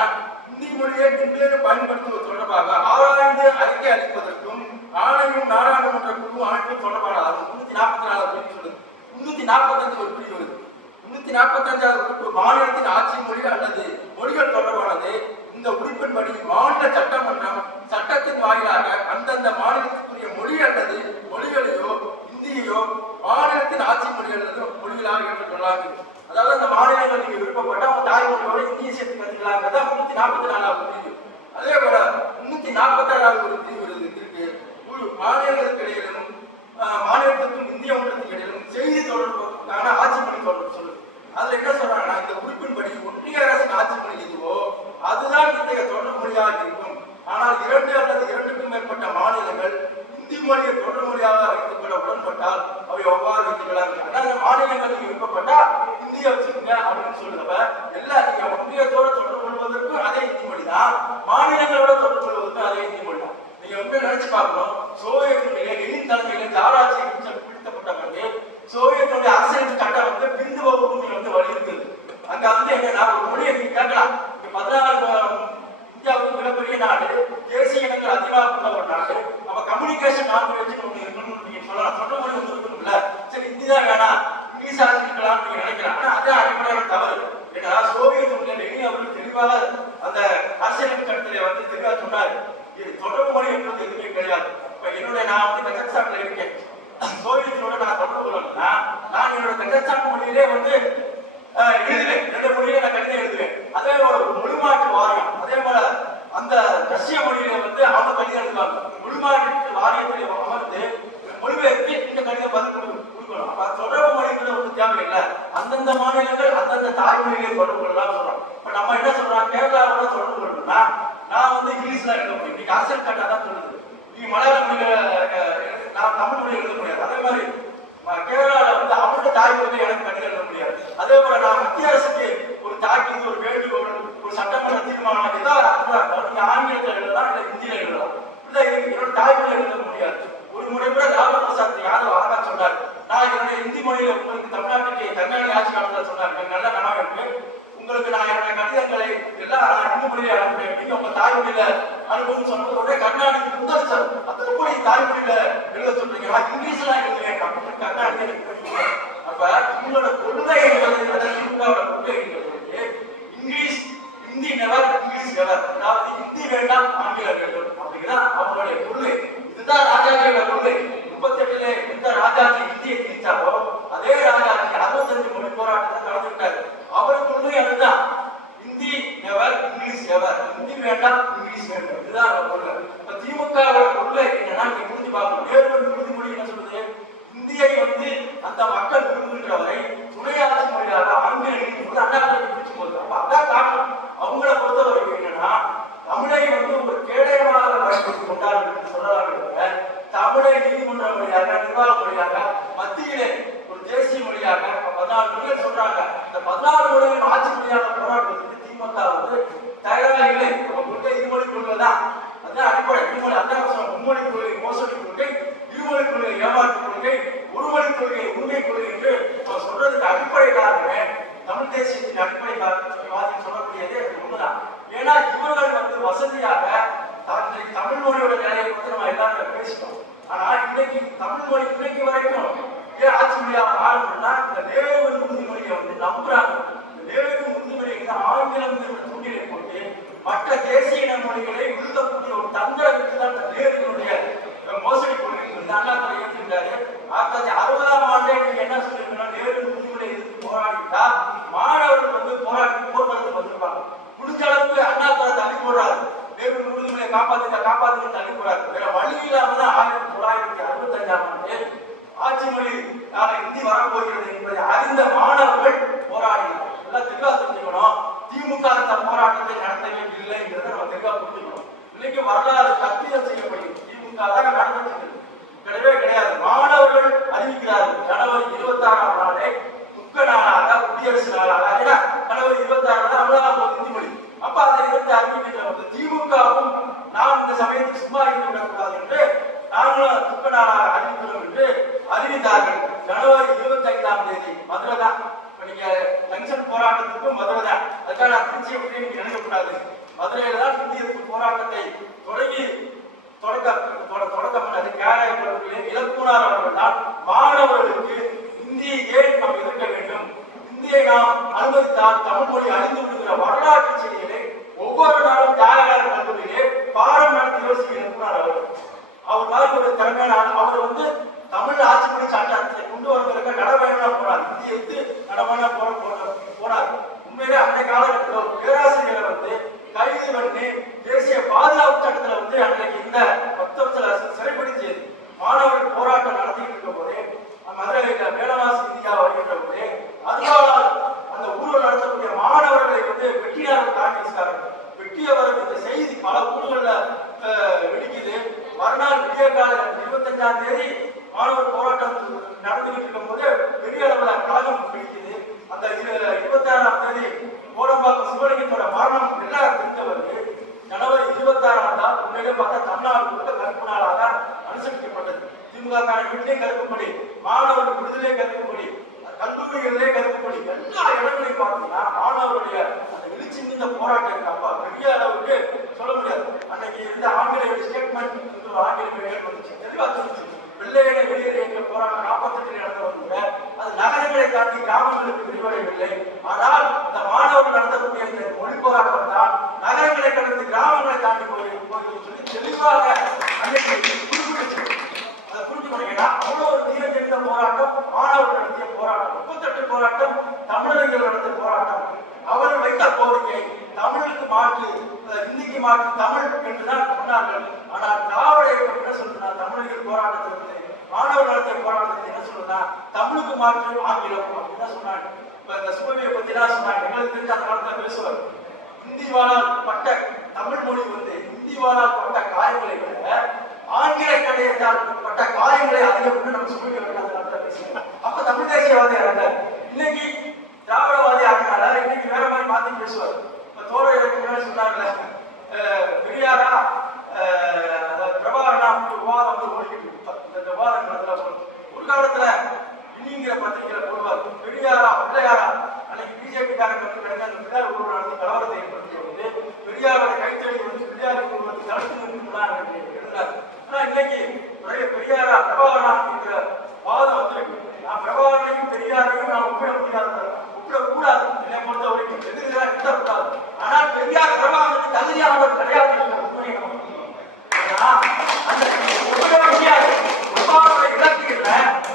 இந்தி மொழியை வெவ்வேறு பயன்படுத்துவது தொடர்பாக ஆராய்ந்து அறிக்கை அளிப்பதற்கும் ஆணையும் நாடாளுமன்ற குழு அமைப்பு தொடர்பான 344வது பிரிவு சொல்லுது. 345 ஒரு பிரிவு வருது. 345வது உறுப்பு மாநிலத்தின் ஆட்சி மொழி அல்லது மொழிகள் தொடர்பானது. இந்த உறுப்பின்படி மாநில சட்டமன்றம் சட்டத்தின் வாயிலாக அந்தந்த மாநிலத்திற்குரிய மொழி அல்லது மொழிகளையோ இந்தியையோ மாநிலத்தின் ஆட்சி மொழி அல்லது மொழிகளாக ஏற்றுக்கொள்ளாது. அதாவது அந்த மாநிலங்கள் நீங்க விருப்பப்பட்ட அவங்க தாய்மொழியோட இந்திய சேர்த்து கற்றுக்கலாங்கிறத 344வது பிரிவு. அதே போல 346வது ஒரு பிரிவு இருக்கு. மாநிலங்களுக்கு இடையிலும் மாநிலத்துக்கும் இந்திய ஒன்றத்துக்கு இடையிலும் செய்தி தொடர்புக்கான ஆட்சி மொழி தொடர்பு சொல்லுது. அதுல என்ன சொல்றாங்கன்னா, இந்த உறுப்பின்படி ஒன்றிய அரசின் ஆட்சி மொழி எதுவோ அதுதான் இன்றைய தொடர் மொழியாக இருக்கும். ஆனால் 2 அல்லது 2க்கும் மேற்பட்ட மாநிலங்கள் இந்தி மொழியை தொடர் மொழியாக வைத்துக் கொள்ள உடன்பட்டால் அவை எவ்வாறு வைத்துக் கொள்ளாங்க. அதாவது மாநிலங்களுக்கு விருப்பப்பட்டா இந்திய வச்சுக்கோங்க அப்படின்னு சொல்றப்ப எல்லாம் நீங்க ஒன்றியத்தோட தொடர்பு கொள்வதற்கும் அதே இந்தி மொழி தான், மாநிலங்களோட தொடர்பு கொள்வதற்கும் அதே இந்தி மொழி தான். நீங்க உண்மையை நினைச்சு பார்க்கணும், சோவியத் லெனின் தலைமையில் ஜாராட்சி பிடித்தப்பட்ட பிறகு சோவியத்துடைய அரசியல் சட்டம் வந்து பிரிந்து போக உரிமை வந்து வழி இருக்குது. அங்க வந்து என்ன ஒரு மொழியை நீங்க கேட்கலாம். 14 இந்தியாவுக்கு மிகப்பெரிய நாடு, தேசிய இனங்கள் அதிகமாக கொண்ட ஒரு நாடு, நம்ம கம்யூனிகேஷன் லாங்குவேஜ் ஒன்று இருக்கணும்னு நீங்க சொல்லலாம். சொல்ற மொழி ஒன்று இருக்கணும்ல, சரி ஹிந்தி தான் வேணாம் இங்கிலீஷ் ஆரம்பிக்கலாம்னு நீங்க நினைக்கலாம். ஆனா அது அடிப்படையான தவறு. ஏன்னா சோவியத் யூனியன் லெனின் அவர்கள் தெளிவாக அந்த அரசியலமைப்பு சட்டத்திலே வந்து தெளிவாக சொன்னாரு, தொடர்பு மொழி என்பது எதுவுமே கிடையாது. இப்ப நான் வந்து கஜகஸ்தான்ல இருக்கேன், சோவியத்தோட நான் தொடர்பு கொள்ளணும்னா நான் என்னோட கஜகஸ்தான் மொழியிலே வந்து எழுதுவேன், 2 மொழியிலே நான் கடிதம் எழுதுவேன். அதே போல ஒரு மொழிமாற்று வாரியம், அதே போல அந்த ரஷ்ய மொழியில வந்து அவங்க கடிதம் எழுதுவாங்க. மொழிமாற்று வாரியத்திலே அமர்ந்து மொழிபெயர்த்து இந்த கடிதம் பதில் கொடுக்கணும். அப்ப தொடர்பு மொழிகளை ஒன்றும் தேவையில்லை, அந்தந்த மாநிலங்கள் அந்தந்த தாய்மொழியிலே தொடர்பு கொள்ளலாம் சொல்றோம். இப்ப நம்ம என்ன சொல்றோம், கேரளாவோட தொடர்பு கொள்ளணும்னா நான் வந்து இங்கிலீஷ்ல எழுத முடியும், இன்னைக்கு அரசியல் கட்டா தான் சொல்லுது. நீங்க மலையாள மொழியில நான் தமிழ் மொழி எழுத முடியாது. அதே மாதிரி கேரளால வந்து அவரோட தாய்மொழியில எனக்கு கடிதம் எழுத முடியாது. அதே போல நான் மத்திய அரசுக்கு ஒரு தாக்கீது, ஒரு வேண்டுகோள், ஒரு சட்டமன்ற தீர்மானம் ஏதாவது நீங்க ஆங்கிலத்தில் எழுதலாம், இல்லை ஹிந்தியில எழுதலாம். இல்லை என்னோட தாய்மொழி எழுத முடியாது. ஒரு முறை கூட லாலு பிரசாத் யாதவ் அழகா சொன்னார், நான் என்னுடைய ஹிந்தி மொழியில உங்களுக்கு தமிழ்நாட்டுக்கு கர்நாடக ஆட்சி காலத்தில் சொன்னார், எனக்கு நல்ல கனவு இருக்கு, உங்களுக்கு நான் என்னுடைய கடிதங்களை எல்லாம் ஹிந்தி மொழியில அனுப்புறேன், நீங்க உங்க தாய்மொழியில அனுபவம் சொன்னது உடனே கருணாநிதி புத்தளிச்சார். அந்த போய் தாய்மொழியில எழுத சொல்றீங்க, இங்கிலீஷ்லாம் எழுதுறேன் அப்படின்னு கருணாநிதி எனக்கு பேசுவாங்க. அப்ப உங்களோட கொள்கை என்பது திமுகவோட கொள்கை என்பது English Hindi never English never, அதாவது ஹிந்தி வேண்டாம் ஆங்கிலம் வேண்டும் அப்படிங்கிறதான் அவங்களுடைய கொள்கை. இதுதான் ராஜாஜியோட கொள்கை. 38ல எந்த ராஜாஜி ஹிந்தியை திணிச்சாரோ அதே ராஜாஜி 65 மொழி போராட்டத்தை கலந்துட்டாரு. அவர் கொள்கை அதுதான், Hindi never English never, Hindi வேண்டாம் இங்கிலீஷ் வேண்டும், இதுதான் அவர் கொள்கை. இப்ப திமுகவோட கொள்கை என்னன்னா நீங்க புரிஞ்சு பார்க்கணும். வேறு உறுதிமொழி என்ன சொல்லுது, இந்தியை அந்த மக்கள் விரும்புகின்றவரை துணையாட்சி மொழியாக ஆங்கில நீதிமன்றம் அண்ணாமலை பிடிச்சு போகுது. அப்ப அதான் காரணம். அவங்கள பொறுத்தவரைக்கும் என்னன்னா தமிழை ஒரு கேடயமாக பயன்படுத்தி கொண்டார்கள் என்று சொல்லலாம். தமிழை நீதிமன்ற மொழியாக நிர்வாக மொழியாக மத்தியிலே ஒரு தேசிய மொழியாக 14 மொழிகள் சொல்றாங்க. இந்த 14 மொழிகளின் ஆட்சி மொழியாக போராடுவதற்கு திமுக தயாராக இல்லை. நம்ம கொள்கை இருமொழி கொள்கை தான், அதுதான் அடிப்படை. இருமொழி அதான் மும்மொழி கொள்கை மோசடி கொள்கை, இருமொழி கொள்கை ஏமாற்று கொள்கை, ஒருமொழி கொள்கை உண்மை கொள்கை என்று சொல்றதுக்கு அடிப்படை காரணமே தமிழ் தேசியத்தின் அடிப்படை காரணம் சொல்லக்கூடியது ஒண்ணுதான். ஏன்னா இவர்கள் வசதியாக தமிழ் மொழியோட நிலையை பற்றி நம்ம எல்லாரும் பேசிட்டோம். ஆனா இன்னைக்கு தமிழ் மொழி இன்னைக்கு வரைக்கும் ஏன் ஆட்சி மொழியாக மாறணும்னா இந்த நேரு உறுதிமொழியை நம்புறாங்க. இந்த நேரு உறுதிமொழியை ஆங்கிலம் தூண்டிலை போட்டு மற்ற தேசிய இன மொழிகளை விழுத்தக்கூடிய ஒரு தந்திரத்துக்கு தான் இந்த நேருடைய மோசடி கொள்கை அண்ணாமலை ஏற்றிருக்காரு. 1960ஆம் ஆண்டே நீங்க என்ன சொல்றீங்கன்னா நேரு உறுதிமொழியை எதிர்த்து போராடிட்டா மாணவர்கள் போராடி போர்க்களத்துக்கு வந்திருப்பாங்க. முடிஞ்ச அளவுக்கு அண்ணாமலை தள்ளி போடுறாரு. நேரு உறுதிமொழியை காப்பாத்துக்க தள்ளி போறாரு. வேற வழி இல்லாம தான் 1965ஆம் ஆண்டு ஆட்சி மொழி ஹிந்தி வரப்போகிறது என்பதை அறிந்த மாணவர்கள் போராடினார். எல்லாம் தெளிவா தெரிஞ்சுக்கணும். திமுக அந்த போராட்டத்தை நடத்தவே இல்லைங்கிறத நம்ம தெளிவா புரிஞ்சுக்கணும். இன்னைக்கு வரலாறு கத்தியம் செய்யப்படுகிறது. திமுக தான் நடந்துட்டு கிடையவே கிடையாது. மாணவர்கள் அறிவிக்கிறார்கள் ஜனவரி 26ஆம் நாளே துக்க நாளாக குடியரசு நாளாக. ஏன்னா ஜனவரி 26 அமலாக போகுது ஹிந்தி மொழி. அப்ப அதை எதிர்த்து அறிவிக்கின்ற போது திமுகவும் நாம் இந்த சமயத்துக்கு சும்மா இருந்து விடக்கூடாது என்று நாங்களும் துக்க நாளாக அறிவிக்கிறோம் என்று அறிவித்தார்கள். ஜனவரி 25ஆம் தேதி மதுரை தான். இப்ப நீங்க ஜங்ஷன் போராட்டத்துக்கும் மதுரை தான். அதுக்காக நான் திருச்சி அப்படின்னு நீங்க நினைக்கக்கூடாது. மதுரையில தான் ஹிந்தி எதிர்ப்பு போராட்டத்தை தொடக்கம் பண்ணது கேரள இலக்குனார் அவர்கள் தான் மாணவர்களுக்கு இந்தியை ஏன் நாம் எதிர்க்க வேண்டும், இந்தியை நாம் அனுமதித்தால் தமிழ் மொழி அழிந்து விடுகிற வரலாற்று செய்திகளை ஒவ்வொரு நாளும் தியாகராஜ கல்லூரியிலே பாடம் நடத்தி யோசிக்க இலக்குனார் அவர்கள். அவர் மாதிரி ஒரு திறமையான அவர் தமிழ் ஆட்சிப்படி சட்டத்தை கொண்டு வருவதற்கு நடவடிக்கை போனார். இந்தியை நடவடிக்கை போனார். உண்மையிலே அந்த காலகட்டத்தில் பேராசிரியரை கைது பண்ணி தேசிய பாதுகாப்பு சட்டத்தில் அன்றைக்கு இந்த 10 வருஷத்துல சிறைப்படுத்தி மாணவர்கள் போராட்டம் நடத்திட்டு இருக்க போதே மதுரையில மேலவாசி இந்தியா வருகின்ற போதே அதனால அந்த ஊழல் நடத்தக்கூடிய மாணவர்களை வெற்றியாளர் காங்கிரஸ்காரர்கள் வெற்றியவர்கள் இந்த செய்தி பல ஊர்களில் வெடிக்குது. மறுநாள் விடிய காலையில் 25ஆம் தேதி மாணவர் போராட்டம் நடந்துகிட்டு இருக்கும் போது பெரிய அளவில் கழகம் வெடிக்குது. அந்த 26ஆம் தேதி கோடம்பாக்கம் சிவலிங்கத்தோட மரணம் எல்லாரும் தெரிஞ்சவருக்கு ஜனவரி 26ஆம் நாள் உண்மையிலே பார்த்தா தமிழ்நாடு முழுக்க கருப்பு நாளாக அனுசரிக்கப்பட்டது. திமுக வீட்டிலே கருப்புப்படி, மாணவர்கள் விடுதலை கருப்புப்படி, கல்லூரிகளிலே கருப்புப்படி, எல்லா இடங்களையும் பார்த்தீங்கன்னா மாணவர்களுடைய அந்த எழுச்சி மிகுந்த போராட்டம் இருக்கப்பா பெரிய அளவுக்கு சொல்ல முடியாது. அன்னைக்கு இருந்த ஆங்கில ஸ்டேட்மெண்ட் ஆங்கில வந்துச்சு, தெளிவா தெரிஞ்சு வெள்ளையனை வெளியேற என்ற போராட்டம் 48 நடந்தவங்க அது நகரங்களை தாண்டி கிராமங்களுக்கு விரிவடையவில்லை. ஆனால் இந்த மாணவர்கள் நடத்தக்கூடிய இந்த மொழி போராட்டம் தான் நகரங்களை கடந்து கிராமங்களை தாண்டி போய் சொல்லி தெளிவாக அன்னைக்கு குறிப்பிட்டு அதை புரிஞ்சுக்கணுங்கன்னா அவ்வளோ ஒரு தீர தெரிந்த போராட்டம் மாணவர்கள் நடத்திய போராட்டம். 38 போராட்டம் தமிழர்கள் நடத்திய போராட்டம். அவர்கள் வைத்த கோரிக்கை தமிழுக்கு மாற்று, இந்திக்கு மாற்று தமிழ் என்றுதான் சொன்னார்கள். ஆனால் திராவிட இயக்கம் என்ன சொல்லுனா தமிழர்கள் போராட்டத்திலிருந்து மாணவர் நடத்திய போராட்டத்தை என்ன சொல்லுனா தமிழுக்கு மாற்று ஆங்கிலம் அப்படின்னு சொன்னாங்க. இப்ப இந்த சுபவியை பத்தி தான் சொன்னாங்க. எங்களுக்கு தெரிஞ்ச அந்த காலத்துல பேசுவார். இந்திவாளால் பட்ட தமிழ் மொழி இந்திவாளால் பட்ட காயங்களை விட ஆங்கில கடையத்தால் பட்ட காயங்களை அதிகம் நம்ம சுபவியை அந்த காலத்துல பேசுவோம். அப்ப தமிழ் தேசியவாதியா இருந்தார். இன்னைக்கு திராவிடவாதி ஆகினால இன்னைக்கு வேற மாதிரி மாத்தி பேசுவார். இப்ப தோழர் எனக்கு முன்னாடி சொன்னாங்கல்ல பெரியாரா பிரபாகரனா விவாதம் ஓடிக்கிட்டு இந்த விவாதம் நடத்துல ஒரு காலத்துல இனிங்கிற பத்திரிகையில போடுவார் பெரியாரா பிள்ளையாரா. அன்னைக்கு பிஜேபி காரங்க கிடையாது அந்த பிள்ளையார் ஒரு நடத்தி கலவரத்தை ஏற்படுத்தி பெரியாரோட கைத்தறி பெரியாருக்கு தடுத்து நிறுத்தலாம் எழுதினார். ஆனா இன்னைக்கு பெரியாரா பிரபாகரனா என்ற வாதம் வந்திருக்கு. நான் பிரபாகரனையும் பெரியாரையும் நான் ஒப்பிடக்கூடாது. என்னை பொறுத்த வரைக்கும் எதிர்தான் நிறுத்தக்கூடாது. ஆனால் பெரியார் பிரபாகரனுக்கு தகுதியானவர் கிடையாது என்ற உண்மையை நம்ம அந்த ஒப்பிட முடியாது. பிரபாகரோட இலக்கு என்ன,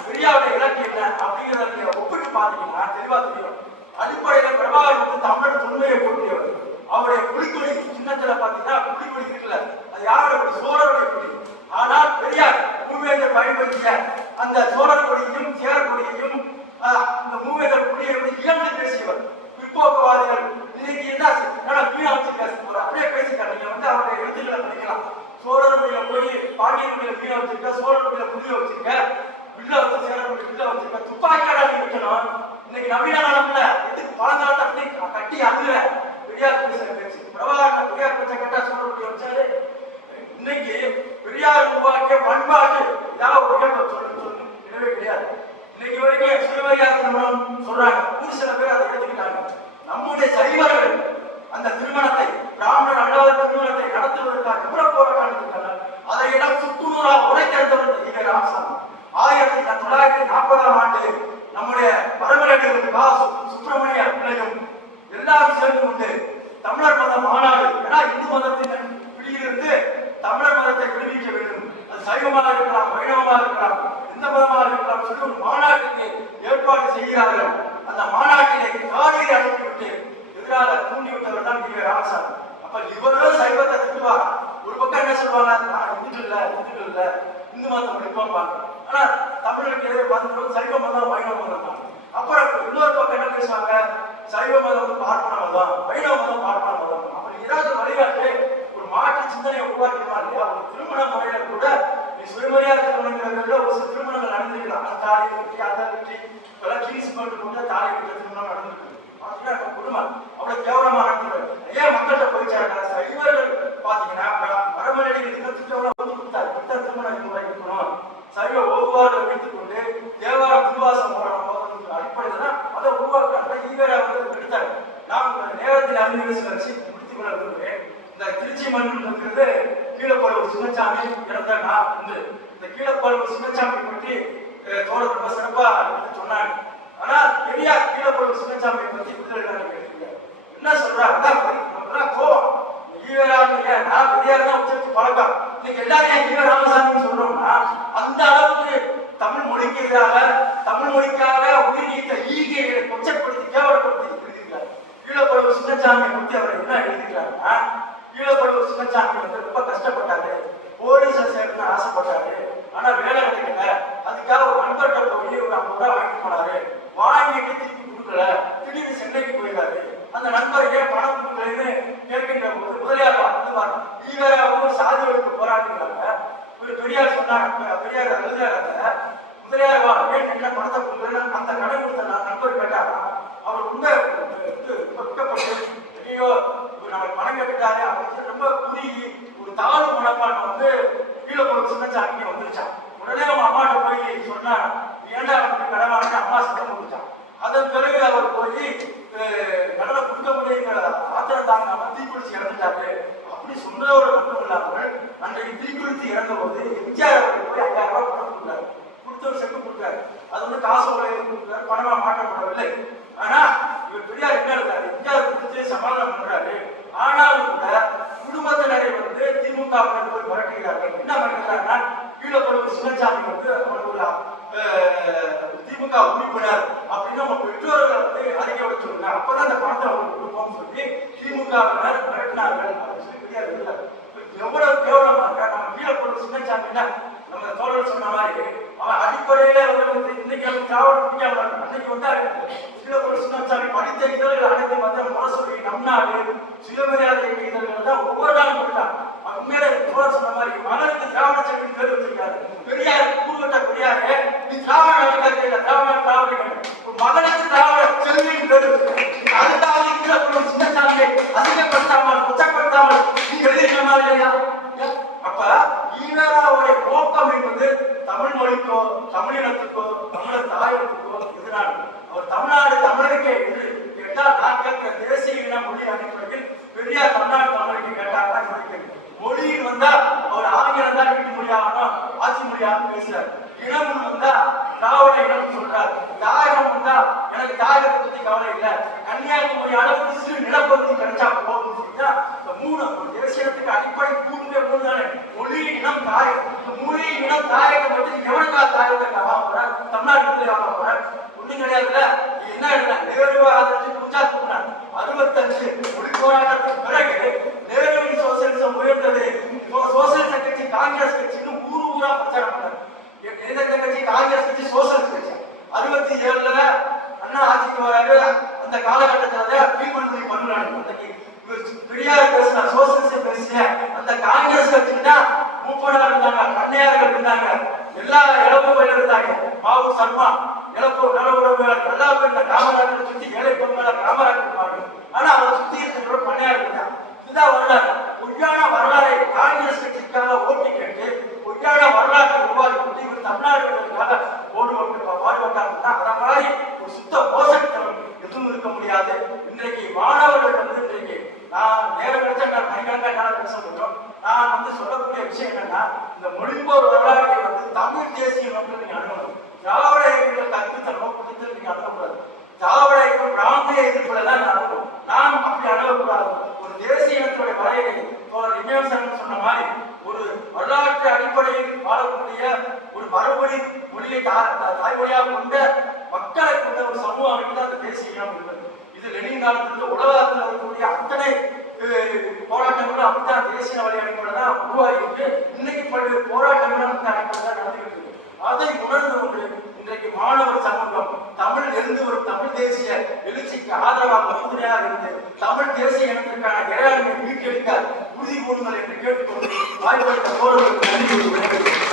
பெரியாரோட இலக்கு என்ன அப்படிங்கிறத நீங்க ஒப்பிட்டு பார்த்தீங்கன்னா தெளிவா தெரியும். அடிப்படையில பிரபாகர் வந்து தமிழர் தொன்மையை போட்டியவர். அவருடைய புலிக்கொடி சின்னத்துல பாத்தீங்கன்னா புலிக்கொடி இருக்குல்ல, அது யாரோட கொடி? சோழருடைய கொடி. ஆனால் பெரியார் மூவேந்தர் பயன்படுத்திய அந்த சோழர் கொடியையும் சேர கொடியையும் இந்த மூவேந்தர் கொடியை இழந்து பேசியவர். பிற்போக்குவாதிகள் இன்னைக்கு என்ன மீனா வச்சு பேச போற அப்படியே பேசிட்டாங்க. நீங்க வந்து அவருடைய எழுத்துக்களை படிக்கலாம். சோழர் கொடியில போய் பாண்டியன் கொடியில மீனை வச்சிருக்க, சோழர் கொடியில புலியை வச்சிருக்க, வில்ல வச்சு சேர கொடி வில்ல வச்சிருக்க, துப்பாக்கியாடா நீ வைக்கணும். இன்னைக்கு நவீன காலத்துல எதுக்கு பழங்காலத்தை அப்படி கட்டி அழுகிற பெரியார் பேசுற பேச்சு. பிரபாகரன் பெரியார் பேச்ச கேட்டா சோழர் கொடி வச்சாரு. இன்னைக்கு பெரியார் உருவாக்கிய பண்பாடு ஏதாவது ஒரு சொல்லு எனவே கிடையாது. இன்னைக்கு வரைக்கும் சுயமரியாதை திருமணம் சொல்றாங்க. ஒரு சில பேர் அதை எடுத்துக்கிட்டாங்க. நம்முடைய சைவர்கள் அந்த திருமணத்தை பிராமணர் அல்லாத திருமணத்தை நடத்துவதற்காக எவ்வளவு போராட்டம் நடத்திருக்காங்க. அதையெல்லாம் சுற்றுநூறா உடைத்தெடுத்தவர் ஈவே ராமசாமி. 1940ஆம் ஆண்டு நம்முடைய பரமநடிகர் கா. சுப்பிரமணிய பிள்ளையும் எல்லாரும் சேர்ந்து கொண்டு தமிழர் மத மாநாடு, ஏன்னா இந்து மதத்தின் பிடியிலிருந்து தமிழர் மதத்தை விடுவிக்க வேண்டும், அது சைவமாக இருக்கலாம், வைணவமாக இருக்கலாம், எந்த மதமாக இருக்கலாம் சொல்லி ஒரு மாநாட்டுக்கு ஏற்பாடு செய்கிறார்கள். அந்த மாநாட்டிலே காலையில் அனுப்பிவிட்டு எதிராக தூண்டிவிட்டவர் தான் ஈவே ராமசாமி. அப்ப இவரும் சைவத்தை திட்டுவார். ஒரு பக்கம் என்ன சொல்லுவாங்க, இந்து இல்ல இந்து மதத்தை படிப்பாங்க. ஆனா தமிழருக்கு வந்து சைவ மதம் வைணவ மதம் தான். அப்புறம் இன்னொரு பக்கம் என்ன பேசுவாங்க, சைவ மதம் வந்து பார்ப்பன மதம், வைணவ மதம் பார்ப்பன மதம். அப்படி ஏதாவது வழிகாட்டு ஒரு மாற்று சிந்தனையை உருவாக்கினா இல்லையா? ஒரு திருமண முறையில கூட நீ சுயமரியாதை திருமணங்கிறத ஒரு சில திருமணங்கள் நடந்திருக்கலாம். அந்த தாலி வெட்டி அதை வெட்டி இப்பெல்லாம் கீஸ் போட்டு தாலி வெட்ட திருமணம் நடந்திருக்கு. குடும்பம் அவ்வளவு கேவலமா நடந்துருவாரு. ஏன் மக்கள்கிட்ட போயிச்சாங்க? சைவர்கள் பாத்தீங்கன்னா பரமநடிகர் கொடுத்தாரு. புத்த திருமண முறை இருக்கணும், சைவ ஓதுவாரை வைத்துக் கொண்டு தேவார திருவாசம் அடிப்படையில் தான் அதை உருவாக்குறாங்க. ஈவேரா வந்து எடுத்தாரு. நான் நேரத்தில் அறிஞர் வச்சு முடித்துக் கொள்ள விரும்புகிறேன். இந்த திருச்சி மண்ணில் இருக்கிறது கீழப்பழுவூர் சின்னசாமி இறந்த நான் வந்து இந்த கீழப்பழுவூர் சின்னசாமி பற்றி தோழர் ரொம்ப சிறப்பா சொன்னாங்க. ஆனா பெரியார் கீழப்பழுவூர் சின்னசாமியை பற்றி விடுதலை என்ன சொல்றாங்க கோவம். ஈவேரா நான் பெரியார் தான் உச்சரித்து பழக்கம். இன்னைக்கு எல்லாரும் ஈவே ராமசாமி சொல்றோம்னா அந்த அளவுக்கு தமிழ் மொழிக்கு எதிராக, தமிழ் மொழிக்காக உயிர் நீத்த ஈகைகளை கொச்சப்படுத்தி கேவலப்படுத்தி எழுதியிருக்கிறார். கீழப்பழுவூர் சின்னசாமியை பற்றி அவர் என்ன எழுதிக்கிறாருன்னா, கீழப்பழுவூர் சின்னசாமி வந்து ரொம்ப கஷ்டப்பட்டாரு, போலீஸ்ல சேர்க்கணும்னு ஆசைப்பட்டாரு, ஆனா வேலை கிடைக்கல. அதுக்காக ஒரு நண்பர்கிட்ட போய் ஒரு 50 ரூபாய் வாங்கிட்டு போனாரு. வாங்கிட்டு திருப்பி கொடுக்கல, திடீர்னு சென்னைக்கு போயிடாரு. அந்த நண்பர் ஏன் பணம் கொடுக்கலன்னு கேட்கின்ற போது முதலியார் வந்து ஈவேரா வந்து ஒரு சாதி ஒழிப்பு போராடுகிறாங்க. ஒரு பெரியார் சொன்னாங்க, பெரியார் எழுதுறாங்க, முதலியார் ஏன் என்ன பணத்தை கொடுக்கலன்னு அந்த கடன் கொடுத்த நண்பர் கேட்டாரா. அவர் உண்மை துக்கப்பட்டு ஐயோ நம்ம பணம் கேட்டுட்டாரு அப்படின்னு ரொம்ப குறுகி ஒரு தாழ்வு மனப்பான்மை வந்து கீழப்பழுவூர் சின்னசாமி வந்துருச்சான். உடனே அவன் அம்மாட்ட போய் சொன்னா, ஏண்டா அவனுக்கு கடன் வாங்கிட்டு அம்மா சத்தம் கொடுத்தான். அதன் பிறகு அவர் போய் கடனை கொடுக்க முடியுங்கிற ஆத்திரம் தாங்க அவன் தீக்குளிச்சு இறந்துட்டாரு. அப்படி சொன்னதோடு மட்டும் இல்லாமல் அன்றைக்கு தீக்குளித்து இறந்த போது எம்ஜிஆர் அவர்கள் போய் 5000 ரூபாய் பணம் கொடுத்தாரு. கொடுத்த ஒரு செக்கு கொடுத்தாரு. அது வந்து காசு கொடுத்தாரு, பணமா மாற்றப்படவில்லை. ஆனா இவர் பெரியார் என்ன இருக்காரு, எம்ஜிஆர் கொடுத்து சமாதானம் பண்றாரு. ஆனாலும் கூட குடும்பத்தினரை வந்து திமுகவினர் போய் மிரட்டுகிறார்கள். என்ன மிரட்டுகிறாங்கன்னா, கீழப்பழுவூர் சின்னசாமி வந்து அவருக்கு ஒரு திமுக உறுப்பினர் அப்படின்னு நம்ம பெற்றோர்கள் வந்து அறிக்கை விட சொல்லுங்க, அப்பதான் அந்த பணத்தை அவங்களுக்கு கொடுப்போம்னு சொல்லி திமுகவினர் மிரட்டினார்கள் அப்படின்னு சொல்லி பெரியார் எழுதுறாரு. எவ்வளவு கேவலமா இருக்க. நம்ம கீழப்பழுவூர் சின்னசாமின்னா நம்ம தோழர் சொன்ன மாதிரி அவன் அடிப்படையில வந்து இன்னைக்கு அவங்க திராவிட பிடிக்காம அன்னைக்கு வந்தாரு. கீழப்பழுவூர் சின்னசாமி படித்த இதழ்கள் அனைத்து மற்ற முரசொலி, நம்நாடு, சுயமரியாதை இதழ்கள் தான் ஒவ்வொரு நாளும் படித்தான். உண்மையிலே தோழர் சொன்ன மாதிரி மகனுக்கு திராவிட சக்தி பேர் வச்சிருக்காரு. பெரியார் கூறுகட்ட பெரியாரு, நீ திராவிட நாட்டுக்காக இல்ல, திராவிட மகனுக்கு திராவிட செல்வியின் பேர் வச்சிருக்காரு. அதுதான் கீழப்பழுவூர் சின்னசாமியை அதிகப்படுத்தாமல் கொச்சப்படுத்தாமல் நீ எழுதிருக்க மாதிரி இல்லையா? அப்ப ஈவேராவுடைய நோக்கம் என்பது தமிழ் மொழிக்கோ, தமிழினத்துக்கோ, தமிழர் தாயகத்துக்கோ எதிரான. அவர் தமிழ்நாடு தமிழருக்கே என்று கேட்டால் நான் கேட்கிற தேசிய இன மொழி அடிப்படையில் பெரியார் தமிழ்நாடு தமிழருக்கு கேட்டார். மொழியில் தான் வீட்டு மொழியாகணும், ஆட்சி மொழியாகணும் பேசுறாரு. இனம் வந்தா திராவிட இனம் சொல்றாரு. தாயகம் வந்தா எனக்கு தாயகத்தை பத்தி கவலை இல்லை, கன்னியாகுமரி அளவுக்கு சிறு நிலப்பகுதி கிடைச்சா போகும்னு சொல்லிட்டா இந்த மூணு தேசியத்துக்கு அடிப்படை கூடுதே மூணு தானே, மொழி இனம் தாயகம். இந்த மொழி இனம் தாயகம் பத்தி எவனுக்கா தாயகத்தை வாங்க போற, தமிழ்நாட்டுல வாங்க போற ஒண்ணும் கிடையாதுல்ல. என்ன எழுதுனா நேரு ஆதரிச்சு பூஜா தூக்குனாங்க. 65 மொழி போராட்டத்துக்கு பிறகு நேருவின் சோசியலிசம் உயர்ந்தது. சோசியலிச கட்சி காங்கிரஸ் கட்சின்னு ஊரா பிரச்சாரம் பண்ணாரு. எதிர்த்த கட்சி காங்கிரஸ் கட்சி சோசியலிஸ்ட் கட்சி. 67ல அண்ணா ஆட்சிக்கு வராரு. அந்த காலகட்டத்துல பீமன்மொழி பண்ணுறாங்க. அன்னைக்கு பெரியார் பேசின சோசியலிசம் பேசிய அந்த காங்கிரஸ் கட்சின்னா மூப்பனார் இருந்தாங்க, கண்ணையார்கள் இருந்தாங்க, எல்லா இளவு பயில இருந்தாங்க. பாபு சர்மா இழப்பு நலவுறவுகள் எல்லா பேர் காமராஜர் சுத்தி ஏழை பொருளாதார காமராஜர் இருப்பாங்க. ஆனா அவரை சுத்தி இருக்கிற பண்ணையார் இருந்தாங்க. இதுதான் வரலாறு. பொய்யான வரலாறை காங்கிரஸ் கட்சிக்காக ஓட்டி கேட்டு பொய்யான வரலாற்றை உருவாக்கி இவர் தமிழ்நாடுகளுக்காக பாடுபட்டாங்கன்னா அந்த மாதிரி ஒரு சுத்த மோசடித்தனம் எதுவும் இருக்க முடியாது. இன்றைக்கு மாணவர்கள் இன்றைக்கு நான் நேரம் கிடைச்சா நான் மணிக்கணக்காக பேச முடியும். நான் சொல்லக்கூடிய விஷயம் என்னன்னா, இந்த மொழிபோர் வரலாற்றை தமிழ் தேசிய மக்கள் நீங்க அணுகணும். திராவிட இயக்கங்கள் கற்பித்தனமோ புத்தகத்தில் நீங்க அணுகக்கூடாது. திராவிட இயக்கம் பிராந்திய எதிர்ப்புல தான் அணுகும். நாம் அப்படி அணுகக்கூடாது. ஒரு தேசிய இனத்துடைய வரையறை சொன்ன மாதிரி ஒரு வரலாற்று அடிப்படையில் வாழக்கூடிய ஒரு மறுபடி மொழியை தாய்மொழியாக கொண்ட மக்களை கொண்ட ஒரு சமூக அமைப்பு தான் அந்த தேசிய இனம் இருக்கிறது. இது லெனின் காலத்திலிருந்து உலகத்தில் இருக்கக்கூடிய அத்தனை போராட்டங்களும் அப்படித்தான் தேசிய வழி அடிப்படையில் தான் உருவாகிட்டு இன்னைக்கு பல்வேறு போராட்டங்களும் அந்த அடிப்படையில் தான் நடந்துகிட்டு இருக்கு. அதை உணர்ந்து கொண்டு இன்றைக்கு மாணவர் சமூகம் தமிழ் இருந்து வரும் தமிழ் தேசிய எழுச்சிக்கு ஆதரவாக உறுதுணையாக இருந்து தமிழ் தேசிய இனத்திற்கான இறையாண்மை மீட்டெடுக்க உறுதி கூறுங்கள் என்று கேட்டுக்கொண்டு வாய்ப்பளித்த தோழர்களுக்கு நன்றி.